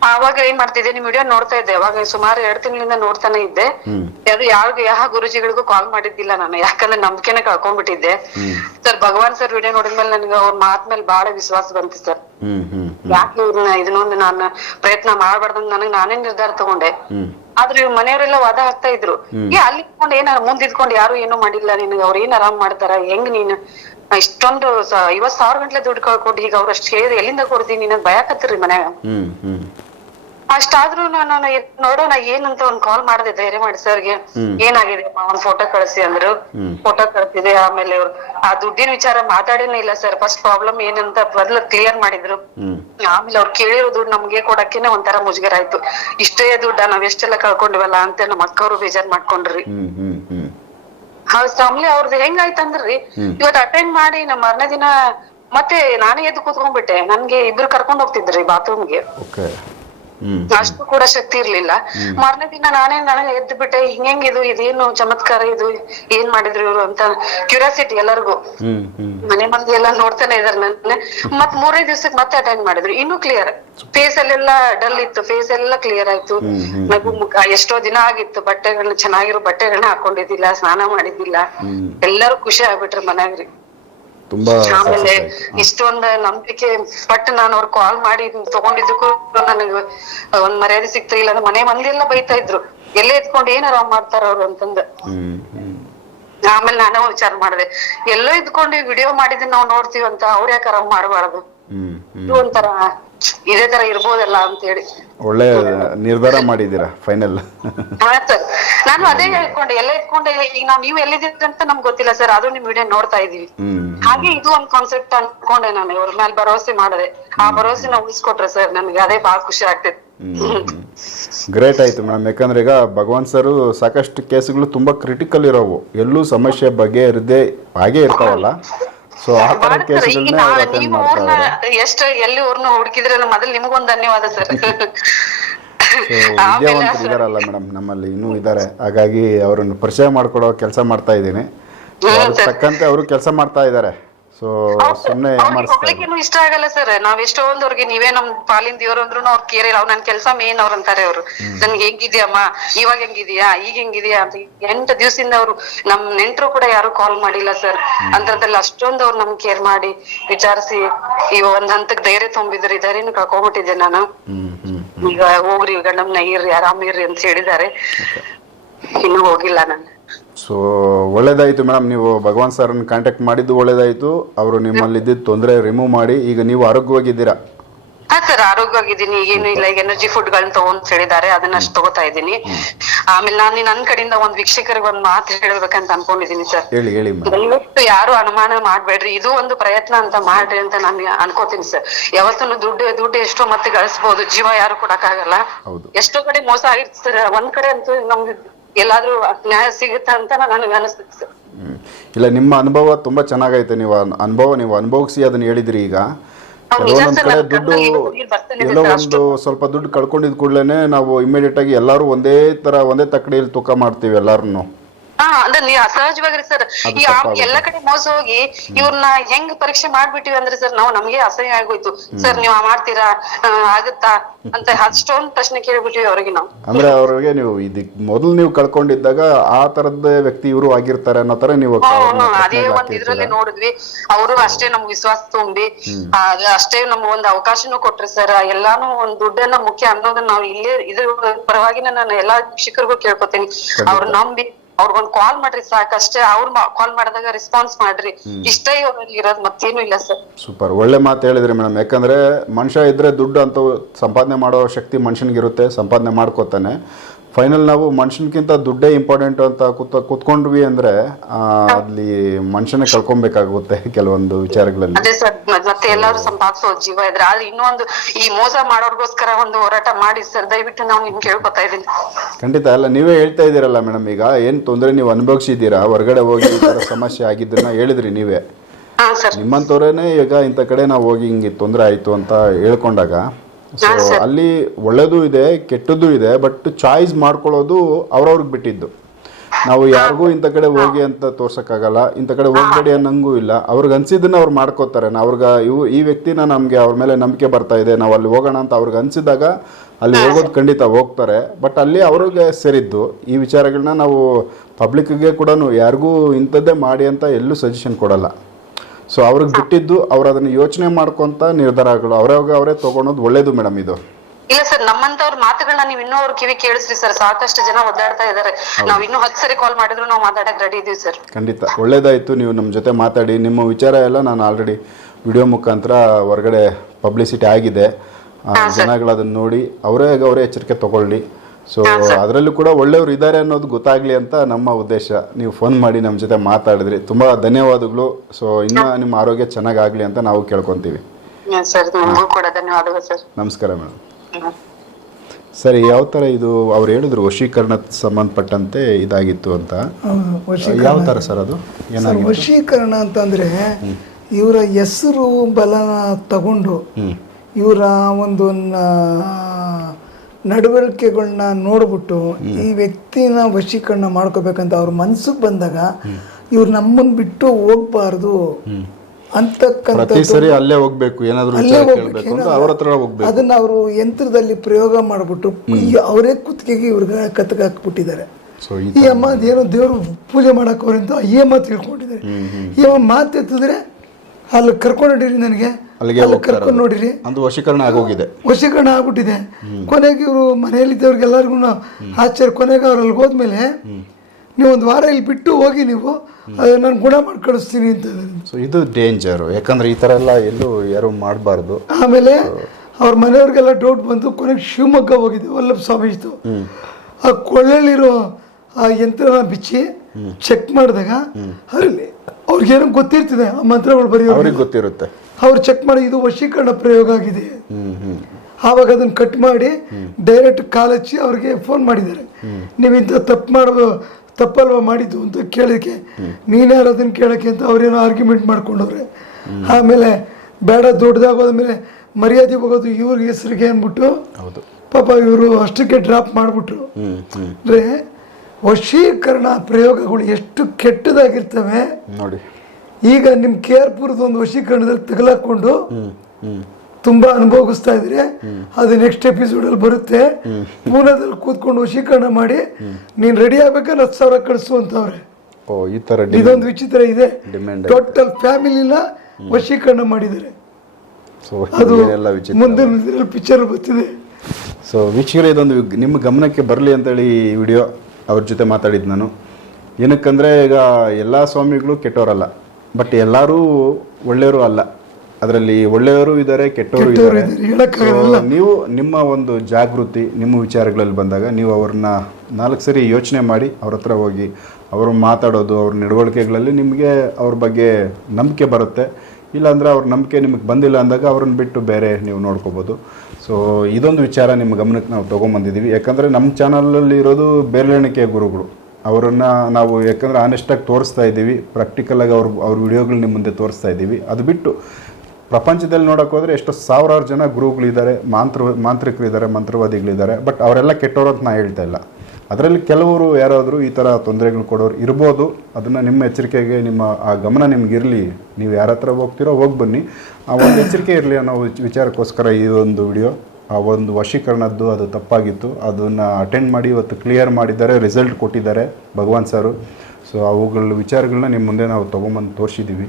ಅವಾಗ ಏನ್ ಮಾಡ್ತಿದ್ದೆ ನಿಮ್ ವಿಡಿಯೋ ನೋಡ್ತಾ ಇದ್ದೆ. ಅವಾಗ ಸುಮಾರು ಎರಡ್ ತಿಂಗಳಿಂದ ನೋಡ್ತಾನೆ ಇದ್ದೆ. ಅದು ಯಾವ ಯಾವ ಗುರುಜಿಗಳಿಗೂ ಕಾಲ್ ಮಾಡಿದ್ದಿಲ್ಲ ನಾನು. ಯಾಕಂದ್ರೆ ನಂಬಿಕೆನ ಕಳ್ಕೊಂಡ್ಬಿಟ್ಟಿದ್ದೆ. ಸರ್ ಭಗವಾನ್ ಸರ್ ವಿಡಿಯೋ ನೋಡಿದ್ಮೇಲೆ ನನಗೆ ಅವ್ರ ಮಾತ್ ಮೇಲೆ ಬಹಳ ವಿಶ್ವಾಸ ಬಂತು ಸರ್. ಯಾಕೆ ಇವ್ರನ್ನ ಇದನ್ನೊಂದು ನಾನು ಪ್ರಯತ್ನ ಮಾಡ್ಬಾರ್ದಂತ ನನಗೆ ನಾನೇ ನಿರ್ಧಾರ ತಗೊಂಡೆ. ಆದ್ರೆ ಇವ್ ಮನೆಯವರೆಲ್ಲ ವಾದ ಹಾಕ್ತಾ ಇದ್ರು. ಏ ಅಲ್ಲಿ ಇಟ್ಕೊಂಡು ಏನಾರ ಮುಂದ್ ಇದ್ಕೊಂಡು ಯಾರು ಏನು ಮಾಡಿಲ್ಲ ನಿನಗೆ. ಅವ್ರ ಏನ್ ಆರಾಮ್ ಮಾಡ್ತಾರ? ಹೆಂಗ್ ನೀನು? ಇಷ್ಟೊಂದು ಐವತ್ ಸಾವಿರ ಗಂಟ್ಲೆ ದುಡ್ಡು ಕಳ್ಕೊಂಡು ಈಗ ಅವ್ರ ಅಷ್ಟು ಹೇಳಿದ್ರೆ ಎಲ್ಲಿಂದ ಕೊಡ್ತೀನಿ ನಿನಗ್ ಭಯ ಕತ್ತೀರಿ ಮನ್ಯಾಗ ಅಷ್ಟಾದ್ರೂ ನಾನು ನೋಡೋಣ ಏನಂತ ಒಂದ್ ಕಾಲ್ ಮಾಡಿದೆ ಧೈರ್ಯ ಮಾಡಿ ಸರ್ಗೆ ಏನಾಗಿದೆ? ಒಂದ್ ಫೋಟೋ ಕಳಿಸಿ ಅಂದ್ರು. ಫೋಟೋ ಕಳ್ಸಿದೆ ಆಮೇಲೆ ಅವ್ರು ಆ ದುಡ್ಡಿನ ವಿಚಾರ ಮಾತಾಡೇನೇ ಇಲ್ಲ ಸರ್ ಫಸ್ಟ್ ಪ್ರಾಬ್ಲಮ್ ಏನಂತ ಮೊದ್ಲು ಕ್ಲಿಯರ್ ಮಾಡಿದ್ರು. ಆಮೇಲೆ ಅವ್ರು ಕೇಳಿರೋ ದುಡ್ಡು ನಮ್ಗೆ ಕೊಡಕ್ಕೆನೆ ಒಂಥರ ಮುಜುಗರ ಆಯ್ತು. ಇಷ್ಟೇ ದುಡ್ಡ ನಾವ್ ಎಷ್ಟೆಲ್ಲ ಕಳ್ಕೊಂಡಿವಲ್ಲ ಅಂತ ನಮ್ಮ ಅಕ್ಕವ್ರು ಬೇಜಾರ್ ಮಾಡ್ಕೊಂಡ್ರಿ. ಹೌದ್ ಆಮೇಲೆ ಅವ್ರದ್ದು ಹೆಂಗಾಯ್ತಂದ್ರಿ? ಇವತ್ತು ಅಟೆಂಡ್ ಮಾಡಿ ನಮ್ಮ ಮಾರನೇ ದಿನ ಮತ್ತೆ ನಾನೇ ಎದ್ದು ಕೂತ್ಕೊಂಡ್ಬಿಟ್ಟೆ. ನನ್ಗೆ ಇಬ್ರು ಕರ್ಕೊಂಡ್ ಹೋಗ್ತಿದ್ರಿ ಬಾತ್ರೂಮ್ಗೆ ಓಕೆ ಅಷ್ಟು ಕೂಡ ಶಕ್ತಿ ಇರ್ಲಿಲ್ಲ. ಮಾರನೇ ದಿನ ನಾನೇ ನನಗೆ ಎದ್ದು ಬಿಟ್ಟೆ ಹಿಂಗೆಂಗಿದು ಇದೇನು ಚಮತ್ಕಾರ ಇದು? ಏನ್ ಮಾಡಿದ್ರು ಇವ್ರು? ಅಂತ ಕ್ಯೂರಿಯಾಸಿಟಿ ಎಲ್ಲರಿಗೂ. ಮನೆ ಮಂದಿ ಎಲ್ಲ ನೋಡ್ತಾನೆ ಇದಾರೆ ನನ್ನ. ಮತ್ ಮೂರೇ ದಿವ್ಸಕ್ಕೆ ಮತ್ತೆ ಅಟೆಂಡ್ ಮಾಡಿದ್ರು. ಇನ್ನೂ ಕ್ಲಿಯರ್ ಫೇಸ್ ಅಲ್ಲೆಲ್ಲ ಡಲ್ ಇತ್ತು. ಫೇಸ್ ಎಲ್ಲ ಕ್ಲಿಯರ್ ಆಯ್ತು. ನಗು ಮುಖ ಎಷ್ಟೋ ದಿನ ಆಗಿತ್ತು. ಬಟ್ಟೆಗಳನ್ನ ಚೆನ್ನಾಗಿರೋ ಬಟ್ಟೆಗಳನ್ನ ಹಾಕೊಂಡಿದ್ದಿಲ್ಲ ಸ್ನಾನ ಮಾಡಿದ್ದಿಲ್ಲ. ಎಲ್ಲರೂ ಖುಷಿ ಆಗ್ಬಿಟ್ರು ಮನ್ಯಾಗ್ರಿ ಆಮೇಲೆ ಇಷ್ಟೊಂದು ನಂಬಿಕೆ ಪಟ್ಟು ನಾನು ಅವ್ರ ಕಾಲ್ ಮಾಡಿ ತಗೊಂಡಿದ್ದಕ್ಕೂ ನನಗೆ ಒಂದ್ ಮರ್ಯಾದೆ ಸಿಕ್ತು ಇಲ್ಲ. ಮನೆ ಮಂದಿ ಎಲ್ಲ ಬೈತಾ ಇದ್ರು. ಎಲ್ಲೇ ಎತ್ಕೊಂಡು ಏನಾರ ಮಾಡ್ತಾರ ಅವ್ರು ಅಂತಂದ. ಆಮೇಲೆ ನಾನು ವಿಚಾರ ಮಾಡಿದೆ. ಎಲ್ಲೋ ಇದ್ಕೊಂಡು ವಿಡಿಯೋ ಮಾಡಿದ್ ನಾವ್ ನೋಡ್ತೀವಿ ಅಂತ ಅವ್ರ ಯಾಕಾರ ಮಾಡಬಾರ್ದು? ಒಂಥರ ಇದೇ ತರ ಇರ್ಬೋದಲ್ಲ ಅಂತ ಹೇಳಿ. ಒಳ್ಳೆ ನಿರ್ಧಾರ ಮಾಡಿದ್ದೀರಾ ಫೈನಲ್ ಸರ್ ನಾನು ಅದೇ ಹೇಳ್ಕೊಂಡೆ ಎಲ್ಲ ಇಟ್ಕೊಂಡೆ ಈಗ ನಾವ್ ನೀವ್ ಎಲ್ಲಿದ್ದೀರಿ ಅಂತ ನಮ್ಗೆ ಗೊತ್ತಿಲ್ಲ ಸರ್ ಅದು ನಿಮ್ ವಿಡಿಯೋ ನೋಡ್ತಾ ಇದೀವಿ ಹಾಗೆ ಇದು ಒಂದ್ ಕಾನ್ಸೆಪ್ಟ್ ಅನ್ಕೊಂಡೆ ನಾನು ಇವ್ರ ಮೇಲೆ ಭರವಸೆ ಮಾಡಿದೆ. ಆ ಭರವಸೆನ ಉಳಿಸ್ಕೊಟ್ರೆ ಸರ್ ನನ್ಗೆ ಅದೇ ಬಹಳ ಖುಷಿ ಆಗ್ತೈತೆ. ಗ್ರೇಟ್ ಆಯ್ತು ಮೇಡಮ್ ಯಾಕಂದ್ರೆ ಈಗ ಭಗವಾನ್ ಸರ್ ಸಾಕಷ್ಟು ಕೇಸ್ಗಳು ತುಂಬಾ ಕ್ರಿಟಿಕಲ್ ಇರೋವು. ಎಲ್ಲೂ ಸಮಸ್ಯೆ ಬಗೆಹರಿದೇ ಹಾಗೆ ಇರ್ತಾವಲ್ಲ. ಸೊ ಆ ತರ ಕೇಸ್ಗಳನ್ನ ಅವ್ರು ಅಟೆಂಡ್ ಮಾಡ್ತಾ ಇದ್ದಾರೆ. ಎಷ್ಟ ಎಲ್ಲಿ ಊರ್ನ ಹುಡುಕಿದ್ರೆ ಮೊದಲು ನಿಮ್ಗೊಂದ್ ಧನ್ಯವಾದ ಸರ್. ವಿದ್ಯಾವಂತರು ಇದಾರಲ್ಲ ಮೇಡಮ್ ನಮ್ಮಲ್ಲಿ ಇನ್ನೂ ಇದ್ದಾರೆ. ಹಾಗಾಗಿ ಅವರನ್ನು ಪರಿಚಯ ಮಾಡ್ಕೊಡೋ ಕೆಲಸ ಮಾಡ್ತಾ ಇದ್ದೀನಿ. ತಕ್ಕಂತೆ ಅವರು ಕೆಲಸ ಮಾಡ್ತಾ ಇದ್ದಾರೆ. ಸೊ ಸುಮ್ನೆ ಹೋಗ್ಲಿಕ್ಕೇನು ಇಷ್ಟ ಆಗಲ್ಲ ಸರ್. ನಾವ್ ಎಷ್ಟೊಂದ್ ಅವ್ರಿಗೆ ನೀವೇ ನಮ್ ಪಾಲಿನ ದೇವ್ರು ಅಂದ್ರು ಅವ್ರ ಕೇರ್ ಇಲ್ಲ. ಅವ್ರ ನನ್ ಕೆಲ್ಸ ಮೇನ್ ಅವ್ರ ಅಂತಾರೆ ಅವ್ರು. ನನ್ಗೆ ಹೆಂಗಿದ್ಯಮ್ಮ? ಇವಾಗ ಹೆಂಗಿದ್ಯಾ? ಈಗ ಹೆಂಗಿದ್ಯಾ ಅಂತ ಎಂಟು ದಿವಸದಿಂದ ಅವ್ರು ನಮ್ ನೆಂಟ್ರು ಕೂಡ ಯಾರು ಕಾಲ್ ಮಾಡಿಲ್ಲ ಸರ್. ಅಂತದ್ರಲ್ಲಿ ಅಷ್ಟೊಂದು ಅವ್ರು ನಮ್ ಕೇರ್ ಮಾಡಿ ವಿಚಾರಿಸಿ ಈ ಒಂದ್ ಹಂತಕ್ ಧೈರ್ಯ ತುಂಬಿದ್ರಿ. ಧೈರ್ಯನು ಕಳ್ಕೊಂಡ್ಬಿಟ್ಟಿದ್ದೆ ನಾನು. ಈಗ ಹೋಗ್ರಿ ಈಗ ಗಂಡಮ್ನ ಇರ್ರಿ ಆರಾಮಿರ್ರಿ ಅಂತ ಹೇಳಿದ್ದಾರೆ. ಇನ್ನು ಹೋಗಿಲ್ಲ ನಾನು. ಸೊ ಒಳ್ಳೇದಾಯ್ತು ಮೇಡಮ್ ನೀವು ಭಗವಾನ್ ಸರ್ನ ಕಾಂಟ್ಯಾಕ್ಟ್ ಮಾಡಿದ್ದು ಒಳ್ಳೇದಾಯ್ತು. ಅವರು ನಿಮ್ಮಲ್ಲಿ ಇದ್ದಿದ್ದು ತೊಂದರೆ ರಿಮೂವ್ ಮಾಡಿ ಈಗ ನೀವು ಆರೋಗ್ಯವಾಗಿದ್ದೀರಾ? ಹಾ ಸರ್ ಆರೋಗ್ಯವಾಗಿದ್ದೀನಿ. ಈಗೇನು ಇಲ್ಲ ಈಗ ಎನರ್ಜಿ ಫುಡ್ ಗಳನ್ನ ತಗೊಂಡ್ ಹೇಳಿದ್ದಾರೆ. ಅದನ್ನ ಅಷ್ಟು ತಗೋತಾ ಇದ್ದೀನಿ. ಆಮೇಲೆ ನಾನು ನನ್ನ ಕಡೆಯಿಂದ ಒಂದ್ ವೀಕ್ಷಕರಿಗೆ ಒಂದ್ ಮಾತು ಹೇಳ್ಬೇಕಂತ ಅನ್ಕೊಂಡಿದೀನಿ ಸರ್. ಹೇಳಿ ಹೇಳಿ ದಯವಿಟ್ಟು ಯಾರು ಅನುಮಾನ ಮಾಡ್ಬೇಡ್ರಿ. ಇದು ಒಂದು ಪ್ರಯತ್ನ ಅಂತ ಮಾಡ್ರಿ ಅಂತ ನಾನು ಅನ್ಕೋತೀನಿ ಸರ್. ಯಾವತ್ತೂ ದುಡ್ಡು ದುಡ್ಡು ಎಷ್ಟೋ ಮತ್ತೆ ಗಳಿಸ್ಬೋದು. ಜೀವ ಯಾರು ಕೊಡಕ್ಕಾಗಲ್ಲ. ಹೌದು. ಎಷ್ಟೋ ಕಡೆ ಮೋಸ ಆಗಿರ್ತ ಸರ್. ಒಂದ್ ಕಡೆ ಅಂತೂ ನಮ್ಗೆ ಎಲ್ಲಾದ್ರೂ ನ್ಯಾಯ ಸಿಗುತ್ತಾ ಅಂತ ನನಗೆ ಅನಿಸ್ತದೆ ಸರ್. ಇಲ್ಲ ನಿಮ್ಮ ಅನುಭವ ತುಂಬಾ ಚೆನ್ನಾಗೈತೆ. ನೀವು ಅನುಭವ ನೀವು ಅನುಭವಿಸಿ ಅದನ್ನ ಹೇಳಿದ್ರಿ ಈಗ. ಕಡೆ ದುಡ್ಡು ಎಲ್ಲೋ ಒಂದು ಸ್ವಲ್ಪ ದುಡ್ಡು ಕಳ್ಕೊಂಡಿದ್ ಕೂಡಲೇ ನಾವು ಇಮಿಡಿಯೇಟ್ ಆಗಿ ಎಲ್ಲರೂ ಒಂದೇ ತರ ಒಂದೇ ತಕ್ಕಡಿಯಲ್ಲಿ ತೂಕ ಮಾಡ್ತೀವಿ ಎಲ್ಲಾರನ್ನು ಹಾ ಅಂದ್ರೆ ನೀವ್ ಅಸಹಜವಾಗ್ರಿ ಸರ್ ಈ ಆಮ್ ಎಲ್ಲಾ ಕಡೆ ಮೋಸ ಹೋಗಿ ಇವ್ರನ್ನ ಹೆಂಗ್ ಪರೀಕ್ಷೆ ಮಾಡ್ಬಿಟ್ಟಿವಿ ಅಂದ್ರೆ ಸರ್ ನಾವು ನಮ್ಗೆ ಅಸಹ್ಯ ಆಗೋಯ್ತು. ಸರ್ ನೀವ್ ಮಾಡ್ತೀರಾ? ಆ, ಆಗುತ್ತಾ? ಅಂತ ಅಷ್ಟೊಂದ್ ಪ್ರಶ್ನೆ ಕೇಳ್ಬಿಟ್ಟಿವಿ ಅವ್ರಿಗೆ ನಾವು. ಅಂದ್ರೆ ಅವ್ರಿಗೆ ನೀವು ಇದಕ್ ಮೊದಲು ನೀವು ಕಳ್ಕೊಂಡಿದ್ದಾಗ ಆ ತರದ ವ್ಯಕ್ತಿ ಇವರು ಆಗಿರ್ತಾರೆ ಅನ್ನೋ ತರ ನೀವು ಹ್ಮ್, ಅವ್ರನ್ನ ಹ್ಮ್, ಅದೇ ಪ್ರಶ್ನೆಗೆ ಒಂದ್ ಹಾಕಿರ್ತೀರ. ಇದ್ರಲ್ಲಿ ನೋಡಿದ್ವಿ. ಅವರು ಅಷ್ಟೇ ನಮ್ಗ್ ವಿಶ್ವಾಸ ತುಂಬಿ ಆ, ಅದು ಅಷ್ಟೇ ನಮ್ಗ್ ಒಂದ್ ಅವಕಾಶನೂ ಕೊಟ್ರಿ ಸರ್ ಎಲ್ಲಾನು ಒಂದ್ ದುಡ್ಡನ್ನ ಮುಖ್ಯ ಅನ್ನೋದನ್ನ ನಾವು ಇಲ್ಲೇ ಇದ್ರ ಪರವಾಗಿನ ನಾನು ಎಲ್ಲಾ ಶಿಕ್ಷಕರಿಗೂ ಕೇಳ್ಕೊತೀನಿ. ಅವ್ರ ನಂಬಿ ಅವ್ರಿಗೊಂದ್ ಕಾಲ್ ಮಾಡ್ರಿ ಸಾಕಷ್ಟೇ. ಅವ್ರು ಕಾಲ್ ಮಾಡಿದಾಗ ರೆಸ್ಪಾನ್ಸ್ ಮಾಡ್ರಿ. ಇಷ್ಟೇ ಇವ್ರಲ್ಲಿ ಇರೋದ್ ಮತ್ತೇನು ಇಲ್ಲ ಸರ್. ಸೂಪರ್. ಒಳ್ಳೆ ಮಾತು ಹೇಳಿದ್ರಿ ಮೇಡಮ್. ಯಾಕಂದ್ರೆ ಮನುಷ್ಯ ಇದ್ರೆ ದುಡ್ಡು ಅಂತ ಸಂಪಾದನೆ ಮಾಡೋ ಶಕ್ತಿ ಮನುಷ್ಯನಿಗಿರುತ್ತೆ. ಸಂಪಾದನೆ ಮಾಡ್ಕೋತಾನೆ. ಫೈನಲ್ ನಾವು ಮನುಷ್ಯನ್ಕಿಂತ ದುಡ್ಡೇ ಇಂಪಾರ್ಟೆಂಟ್ ಅಂತ ಕೂತ ಕೂತ್ಕೊಂಡ್ವಿ ಅಂದ್ರೆ ಅಲ್ಲಿ ಮನುಷ್ಯನ ಕಳ್ಕೊಬೇಕಾಗುತ್ತೆ ಕೆಲವೊಂದು ವಿಚಾರಗಳಲ್ಲಿ. ಅದೇ ಸರ್ ಮತ್ತೆ ಎಲ್ಲಾರು ಸಂಪಾದಿಸೋ ಜೀವ ಇದ್ರೆ ಆದ್ರೆ ಇನ್ನೊಂದು ಈ ಮೋಸ ಮಾಡೋರ್ಗೋಸ್ಕರ ಒಂದು ಹೋರಾಟ ಮಾಡಿ ಸರ್ ದಯವಿಟ್ಟು ನಾವು ನಿಮ್ಗೆ ಕೇಳ್ಕೊತಾ ಇದೀನಿ ಖಂಡಿತ ಅಲ್ಲ ನೀವೇ ಹೇಳ್ತಾ ಇದ್ದೀರಲ್ಲ ಮೇಡಮ್ ಈಗ ಏನ್ ತೊಂದರೆ ನೀವು ಅನುಭವಿಸಿದ್ದೀರಾ? ಹೊರಗಡೆ ಹೋಗಿ ಈ ಥರ ಸಮಸ್ಯೆ ಆಗಿದ್ದನ್ನ ಹೇಳಿದ್ರಿ ನೀವೇ. ಹಾ ಸರ್. ನಿಮ್ಮಂಥವ್ರೇನೆ ಈಗ ಇಂಥ ಕಡೆ ನಾವು ಹೋಗಿ ಹಿಂಗೆ ತೊಂದರೆ ಆಯಿತು ಅಂತ ಹೇಳ್ಕೊಂಡಾಗ ಸೊ ಅಲ್ಲಿ ಒಳ್ಳೇದು ಇದೆ ಕೆಟ್ಟದ್ದು ಇದೆ ಬಟ್ ಚಾಯ್ಸ್ ಮಾಡ್ಕೊಳ್ಳೋದು ಅವ್ರವ್ರಿಗೆ ಬಿಟ್ಟಿದ್ದು. ನಾವು ಯಾರಿಗೂ ಇಂಥ ಕಡೆ ಹೋಗಿ ಅಂತ ತೋರ್ಸೋಕ್ಕಾಗಲ್ಲ ಇಂಥ ಕಡೆ ಹೋಗ್ಬೇಡಿ ಅನ್ನಂಗೂ ಇಲ್ಲ. ಅವ್ರಿಗೆ ಅನ್ಸಿದ್ದನ್ನ ಅವ್ರು ಮಾಡ್ಕೋತಾರೆ. ನಾವು ಅವ್ರಿಗೆ ಇವು ಈ ವ್ಯಕ್ತಿನ ನಮಗೆ ಅವ್ರ ಮೇಲೆ ನಂಬಿಕೆ ಬರ್ತಾ ಇದೆ ನಾವು ಅಲ್ಲಿ ಹೋಗೋಣ ಅಂತ ಅವ್ರಿಗೆ ಅನ್ಸಿದಾಗ ಅಲ್ಲಿ ಹೋಗೋದು ಖಂಡಿತ ಹೋಗ್ತಾರೆ. ಬಟ್ ಅಲ್ಲಿ ಅವ್ರಿಗೆ ಸೇರಿದ್ದು. ಈ ವಿಚಾರಗಳನ್ನ ನಾವು ಪಬ್ಲಿಕ್ಗೆ ಕೂಡ ಯಾರಿಗೂ ಇಂಥದ್ದೇ ಮಾಡಿ ಅಂತ ಎಲ್ಲೂ ಸಜೆಷನ್ ಕೊಡಲ್ಲ. ಸೊ ಅವ್ರಿಗೆ ಬಿಟ್ಟಿದ್ದು ಅವ್ರ ಅದನ್ನ ಯೋಚನೆ ಮಾಡ್ಕೊಂತ ನಿರ್ಧಾರಗಳು. ಅವ್ರವಾಗ ಅವರೇ ತಗೊಳೋದು ಒಳ್ಳೇದು ಮೇಡಮ್ ಇದು. ಇಲ್ಲ ಸರ್ ನಮ್ಮಂತವ್ರ ಮಾತುಗಳನ್ನ ನೀವು ಇನ್ನೂ ಅವ್ರ ಕಿವಿ ಕೇಳಿಸ್ರಿ ಸರ್. ಸಾಕಷ್ಟು ಜನ ಒದ್ದಾಡ್ತಾ ಇದಾರೆ. ನಾವ್ ಇನ್ನೂ ಹತ್ತು ಸರಿ ಕಾಲ್ ಮಾಡಿದ್ರು ನಾವು ಮಾತಾಡಕ್ ರೆಡಿ ಇದೀವಿ ಸರ್. ಖಂಡಿತ. ಒಳ್ಳೇದಾಯ್ತು ನೀವು ನಮ್ಮ ಜೊತೆ ಮಾತಾಡಿ. ನಿಮ್ಮ ವಿಚಾರ ಎಲ್ಲ ನಾನು ಆಲ್ರೆಡಿ ವಿಡಿಯೋ ಮುಖಾಂತರ ಹೊರಗಡೆ ಪಬ್ಲಿಸಿಟಿ ಆಗಿದೆ. ಜನಗಳು ಅದನ್ನ ನೋಡಿ ಅವರೇ ಅವರೇ ಎಚ್ಚರಿಕೆ ತಗೊಳ್ಳಿ. ಸೊ ಅದರಲ್ಲೂ ಕೂಡ ಒಳ್ಳೆಯವರು ಇದ್ದಾರೆ ಅನ್ನೋದು ಗೊತ್ತಾಗ್ಲಿ ಅಂತ ನಮ್ಮ ಉದ್ದೇಶ. ನೀವು ಫೋನ್ ಮಾಡಿ ನಮ್ಮ ಜೊತೆ ಮಾತಾಡಿದ್ರಿ. ತುಂಬಾ ಧನ್ಯವಾದಗಳು. ಸೊ ಇನ್ನ ನಿಮ್ಮ ಆರೋಗ್ಯ ಚೆನ್ನಾಗಾಗ್ಲಿ ಅಂತ ನಾವು ಕೇಳ್ಕೊಂತೀವಿ. ಸರ್. ನಿಮಗೂ ಕೂಡ ಧನ್ಯವಾದಗಳು ಸರ್. ನಮಸ್ಕಾರ ಮೇಡಮ್. ಸರಿ ಯಾವ ತರ ಇದು ಅವ್ರು ಹೇಳಿದ್ರು ವಶೀಕರಣಕ್ಕೆ ಸಂಬಂಧಪಟ್ಟಂತೆ ಇದಾಗಿತ್ತು ಅಂತ? ಯಾವ ತರ ಸರ್ ಅದು? ವಶೀಕರಣ ಅಂತಂದ್ರೆ ಇವರ ಹೆಸರು ಬಲ ತಗೊಂಡು ಇವರ ಒಂದು ನಡವಳಿಕೆಗಳನ್ನ ನೋಡ್ಬಿಟ್ಟು ಈ ವ್ಯಕ್ತಿನ ವಶೀಕರಣ ಮಾಡ್ಕೋಬೇಕಂತ ಅವ್ರ ಮನ್ಸಿಗೆ ಬಂದಾಗ ಇವ್ರು ನಮ್ಮನ್ನ ಬಿಟ್ಟು ಹೋಗ್ಬಾರ್ದು ಅಂತಕ್ಕಂಥ ಪ್ರತಿ ಸರಿ ಅಲ್ಲೇ ಹೋಗ್ಬೇಕು ಏನಾದ್ರು ಅವ್ರ ಹತ್ರ ಹೋಗ್ಬೇಕು. ಅದನ್ನ ಅವರು ಯಂತ್ರದಲ್ಲಿ ಪ್ರಯೋಗ ಮಾಡ್ಬಿಟ್ಟು ಅವರೇ ಕುತ್ತಿಗೆಗೆ ಇವ್ರಿಗೆ ಕತ್ತಗೆ ಹಾಕ್ಬಿಟ್ಟಿದ್ದಾರೆ. ಈ ಅಮ್ಮ ಏನೋ ದೇವರು ಪೂಜೆ ಮಾಡಕ್ ಅಂತ ಈ ಅಮ್ಮ ತಿಳ್ಕೊಂಡಿದ್ದಾರೆ. ಈ ಅಮ್ಮ ಮಾತು ಎತ್ತಿದ್ರೆ ಅಲ್ಲಿ ಕರ್ಕೊಂಡಿರಿ ನನಗೆ. ಅಲ್ಲಿಗೆ ಕರ್ಕೊಂಡು ನೋಡಿರಿ. ಒಂದು ವಶೀಕರಣ ಆಗೋಗಿದೆ. ವಶೀಕರಣ ಆಗ್ಬಿಟ್ಟಿದೆ. ಕೊನೆಗೆ ಇವರು ಮನೆಯಲ್ಲಿದ್ದವ್ರಿಗೆಲ್ಲರಿಗೂ ಆಶ್ಚರ್ಯ. ಕೊನೆಗೆ ಅವ್ರು ಅಲ್ಲಿಗೆ ಹೋದ್ಮೇಲೆ ನೀವು ಒಂದು ವಾರ ಇಲ್ಲಿ ಬಿಟ್ಟು ಹೋಗಿ ನೀವು ನಾನು ಗುಣ ಮಾಡಿ ಕಳಿಸ್ತೀನಿ ಅಂತ ಸೊ ಇದು ಡೇಂಜರು ಯಾಕಂದ್ರೆ ಈ ಥರ ಎಲ್ಲ ಎಲ್ಲೂ ಯಾರು ಮಾಡಬಾರ್ದು. ಆಮೇಲೆ ಅವ್ರ ಮನೆಯವ್ರಿಗೆಲ್ಲ ಡೌಟ್ ಬಂತು. ಕೊನೆಗೆ ಶಿವಮೊಗ್ಗ ಹೋಗಿದ್ದೆ ವಲ್ಲಭ ಸ್ವಾಮೀಜಿದು. ಆ ಕೊಳ್ಳಲ್ಲಿರೋ ಆ ಯಂತ್ರನ ಬಿಚ್ಚಿ ಚೆಕ್ ಮಾಡಿದಾಗ ಅಲ್ಲಿ ಅವ್ರಿಗೇನೋ ಗೊತ್ತಿರ್ತದೆ ಆ ಮಂತ್ರಗಳು ಬರೀ ಅವ್ರಿಗೆ ಗೊತ್ತಿರುತ್ತೆ. ಅವ್ರು ಚೆಕ್ ಮಾಡಿ ಇದು ವಶೀಕರಣ ಪ್ರಯೋಗ ಆಗಿದೆ. ಆವಾಗ ಅದನ್ನ ಕಟ್ ಮಾಡಿ ಡೈರೆಕ್ಟ್ ಕಾಲ್ ಹಚ್ಚಿ ಅವ್ರಿಗೆ ಫೋನ್ ಮಾಡಿದ್ದಾರೆ. ನೀವು ಇಂಥ ತಪ್ಪು ಮಾಡೋ ತಪ್ಪಲ್ವ ಮಾಡಿದ್ದು ಅಂತ ಕೇಳಕ್ಕೆ. ನೀನ್ಯಾರು ಅದನ್ನ ಕೇಳಕ್ಕೆ ಅಂತ ಅವ್ರೇನೋ ಆರ್ಗ್ಯುಮೆಂಟ್ ಮಾಡ್ಕೊಂಡವ್ರೆ. ಆಮೇಲೆ ಬೇಡ ದೊಡ್ಡದಾಗೋದ್ಮೇಲೆ ಮರ್ಯಾದೆ ಹೋಗೋದು ಇವ್ರ ಹೆಸರಿಗೆ ಅಂದ್ಬಿಟ್ಟು ಹೌದು. ಪಾಪ ಇವರು ಅಷ್ಟಕ್ಕೆ ಡ್ರಾಪ್ ಮಾಡಿಬಿಟ್ರು. ಅಂದರೆ ವಶೀಕರಣ ಪ್ರಯೋಗಗಳು ಎಷ್ಟು ಕೆಟ್ಟದಾಗಿರ್ತವೆ ನೋಡಿ. ಈಗ ನಿಮ್ಮ ಕೆ ಆರ್ ಪುರದ ಒಂದು ವಶೀಕರಣದಲ್ಲಿ ತಗಲಾಕೊಂಡು ತುಂಬಾ ಅನುಭವಿಸ್ತಾ ಇದ್ರೆ ಅದು ನೆಕ್ಸ್ಟ್ ಎಪಿಸೋಡ್ ಅಲ್ಲಿ ಬರುತ್ತೆ. ಪೂನಾದಲ್ಲಿ ಕೂತ್ಕೊಂಡು ವಶೀಕರಣ ಮಾಡಿ ನೀನ್ ರೆಡಿ ಆಗ್ಬೇಕಾದ್ರೆ ಹತ್ತು ಸಾವಿರ ಕಳಿಸು ಅಂತವ್ರೆ ಓ ಈ ಥರ ಇದೊಂದು ವಿಚಿತ್ರ ಇದೆ. ಟೋಟಲ್ ಫ್ಯಾಮಿಲಿನ ವಶೀಕರಣ ಮಾಡಿದ್ದಾರೆ. ಸೊ ಅದು ಎಲ್ಲ ವಿಚಿತ್ರ. ಮುಂದಿನ ಪಿಕ್ಚರ್ ಬರ್ತಿದೆ. ಸೊ ವೀಕ್ಷಕರೇ ಇದೊಂದು ನಿಮ್ಮ ಗಮನಕ್ಕೆ ಬರಲಿ ಅಂತೇಳಿ ಈ ವಿಡಿಯೋ ಅವ್ರ ಜೊತೆ ಮಾತಾಡಿದ್ದು ನಾನು. ಏನಕ್ಕಂದರೆ ಈಗ ಎಲ್ಲ ಸ್ವಾಮಿಗಳು ಕೆಟ್ಟವರಲ್ಲ ಬಟ್ ಎಲ್ಲರೂ ಒಳ್ಳೆಯವರು ಅಲ್ಲ. ಅದರಲ್ಲಿ ಒಳ್ಳೆಯವರು ಇದ್ದಾರೆ ಕೆಟ್ಟವರು ಇದ್ದಾರೆ, ನೀವು ನಿಮ್ಮ ಒಂದು ಜಾಗೃತಿ ನಿಮ್ಮ ವಿಚಾರಗಳಲ್ಲಿ ಬಂದಾಗ ನೀವು ಅವ್ರನ್ನ ನಾಲ್ಕು ಸರಿ ಯೋಚನೆ ಮಾಡಿ ಅವ್ರ ಹತ್ರ ಹೋಗಿ ಅವರು ಮಾತಾಡೋದು ಅವ್ರ ನಡವಳಿಕೆಗಳಲ್ಲಿ ನಿಮಗೆ ಅವ್ರ ಬಗ್ಗೆ ನಂಬಿಕೆ ಬರುತ್ತೆ. ಇಲ್ಲಾಂದ್ರೆ ಅವ್ರ ನಂಬಿಕೆ ನಿಮಗೆ ಬಂದಿಲ್ಲ ಅಂದಾಗ ಅವ್ರನ್ನ ಬಿಟ್ಟು ಬೇರೆ ನೀವು ನೋಡ್ಕೋಬೋದು. ಸೊ ಇದೊಂದು ವಿಚಾರ ನಿಮ್ಮ ಗಮನಕ್ಕೆ ನಾವು ತೊಗೊಂಬಂದಿದ್ದೀವಿ. ಯಾಕಂದರೆ ನಮ್ಮ ಚಾನಲಲ್ಲಿ ಇರೋದು ಬೇರೆಣಿಕೆ ಗುರುಗಳು. ಅವರನ್ನು ನಾವು ಯಾಕಂದರೆ ಆನೆಸ್ಟಾಗಿ ತೋರಿಸ್ತಾ ಇದ್ದೀವಿ ಪ್ರಾಕ್ಟಿಕಲಾಗಿ ಅವ್ರ ಅವ್ರ ವಿಡಿಯೋಗಳು ನಿಮ್ಮ ಮುಂದೆ ತೋರಿಸ್ತಾ ಇದ್ದೀವಿ. ಅದು ಬಿಟ್ಟು ಪ್ರಪಂಚದಲ್ಲಿ ನೋಡೋಕೆ ಹೋದರೆ ಎಷ್ಟೋ ಸಾವಿರಾರು ಜನ ಗುರುಗಳಿದ್ದಾರೆ, ಮಾಂತ್ರ, ಮಾಂತ್ರಿಕರಿದ್ದಾರೆ, ಮಂತ್ರವಾದಿಗಳಿದ್ದಾರೆ ಬಟ್ ಅವರೆಲ್ಲ ಕೆಟ್ಟವರು ಅಂತ ನಾ ಹೇಳ್ತಾ ಇಲ್ಲ. ಅದರಲ್ಲಿ ಕೆಲವರು ಯಾರಾದರೂ ಈ ಥರ ತೊಂದರೆಗಳು ಕೊಡೋರು ಇರ್ಬೋದು. ಅದನ್ನು ನಿಮ್ಮ ಎಚ್ಚರಿಕೆಗೆ, ನಿಮ್ಮ ಆ ಗಮನ ನಿಮಗಿರಲಿ. ನೀವು ಯಾರ ಹತ್ರ ಹೋಗ್ತೀರೋ ಹೋಗಿ ಬನ್ನಿ. ಆ ಒಂದು ಎಚ್ಚರಿಕೆ ಇರಲಿ ಅನ್ನೋ ವಿಚಾರಕ್ಕೋಸ್ಕರ ಈ ಒಂದು ವಿಡಿಯೋ ಆ ಒಂದು ವಶೀಕರಣದ್ದು ಅದು ತಪ್ಪಾಗಿತ್ತು. ಅದನ್ನು ಅಟೆಂಡ್ ಮಾಡಿ ಇವತ್ತು ಕ್ಲಿಯರ್ ಮಾಡಿದ್ದಾರೆ ರಿಸಲ್ಟ್ ಕೊಟ್ಟಿದ್ದಾರೆ ಭಗವಾನ್ ಸರು. ಸೊ ಅವುಗಳ ವಿಚಾರಗಳನ್ನ ನಿಮ್ಮ ಮುಂದೆ ನಾವು ತೊಗೊಂಬಂದು ತೋರಿಸಿದ್ದೀವಿ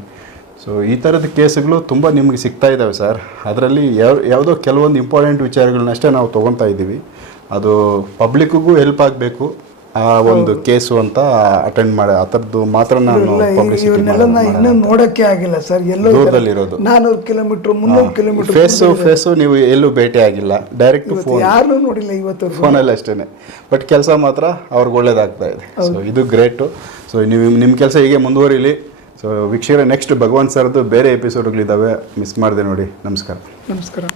ಸೊ ಈ ಥರದ ಕೇಸ್ಗಳು ತುಂಬ ನಿಮಗೆ ಸಿಗ್ತಾ ಇದ್ದಾವೆ ಸರ್. ಅದರಲ್ಲಿ ಯಾವ, ಯಾವುದೋ ಕೆಲವೊಂದು ಇಂಪಾರ್ಟೆಂಟ್ ವಿಚಾರಗಳನ್ನಷ್ಟೇ ನಾವು ತೊಗೊತಾ ಇದ್ದೀವಿ. ಅದು ಪಬ್ಲಿಕ್ಕಿಗೂ ಹೆಲ್ಪ್ ಆಗಬೇಕು. ಆ ಒಂದು ಕೇಸು ಅಂತ ಅಟೆಂಡ್ ಮಾಡಿ ಆ ಥರದ್ದು ಮಾತ್ರ ನಾನು ಪಬ್ಲಿಸಿಟಿ ಇವ್ರನ್ನೆಲ್ಲ ಇನ್ನೂ ನೋಡೋಕ್ಕೆ ಆಗಿಲ್ಲ ಸರ್ ಎಲ್ಲೋ ದೂರದಲ್ಲಿರೋದು. ನಾನೂರು ಕಿಲೋಮೀಟರ್ ಮುನ್ನೂರು ಕಿಲೋಮೀಟರ್ ಫೇಸು ಫೇಸು ನೀವು ಎಲ್ಲೂ ಭೇಟಿ ಆಗಿಲ್ಲ ಡೈರೆಕ್ಟ್ ಫೋನ್ ಯಾರನ್ನೂ ನೋಡಿಲ್ಲ ಇವತ್ತು ಫೋನಲ್ಲಿ ಅಷ್ಟೇ ಬಟ್ ಕೆಲಸ ಮಾತ್ರ ಅವ್ರಿಗೆ ಒಳ್ಳೇದಾಗ್ತಾ ಇದೆ. ಸೊ ಇದು ಗ್ರೇಟು ಸೊ ನೀವು ನಿಮ್ಮ ಕೆಲಸ ಹೀಗೆ ಮುಂದುವರಿಲಿ. ಸೊ ವೀಕ್ಷಕರೇ ನೆಕ್ಸ್ಟ್ ಭಗವಾನ್ ಸರ್ದು ಬೇರೆ ಎಪಿಸೋಡ್ಗಳಿದ್ದಾವೆ ಮಿಸ್ ಮಾಡಿದೆ ನೋಡಿ. ನಮಸ್ಕಾರ. ನಮಸ್ಕಾರ.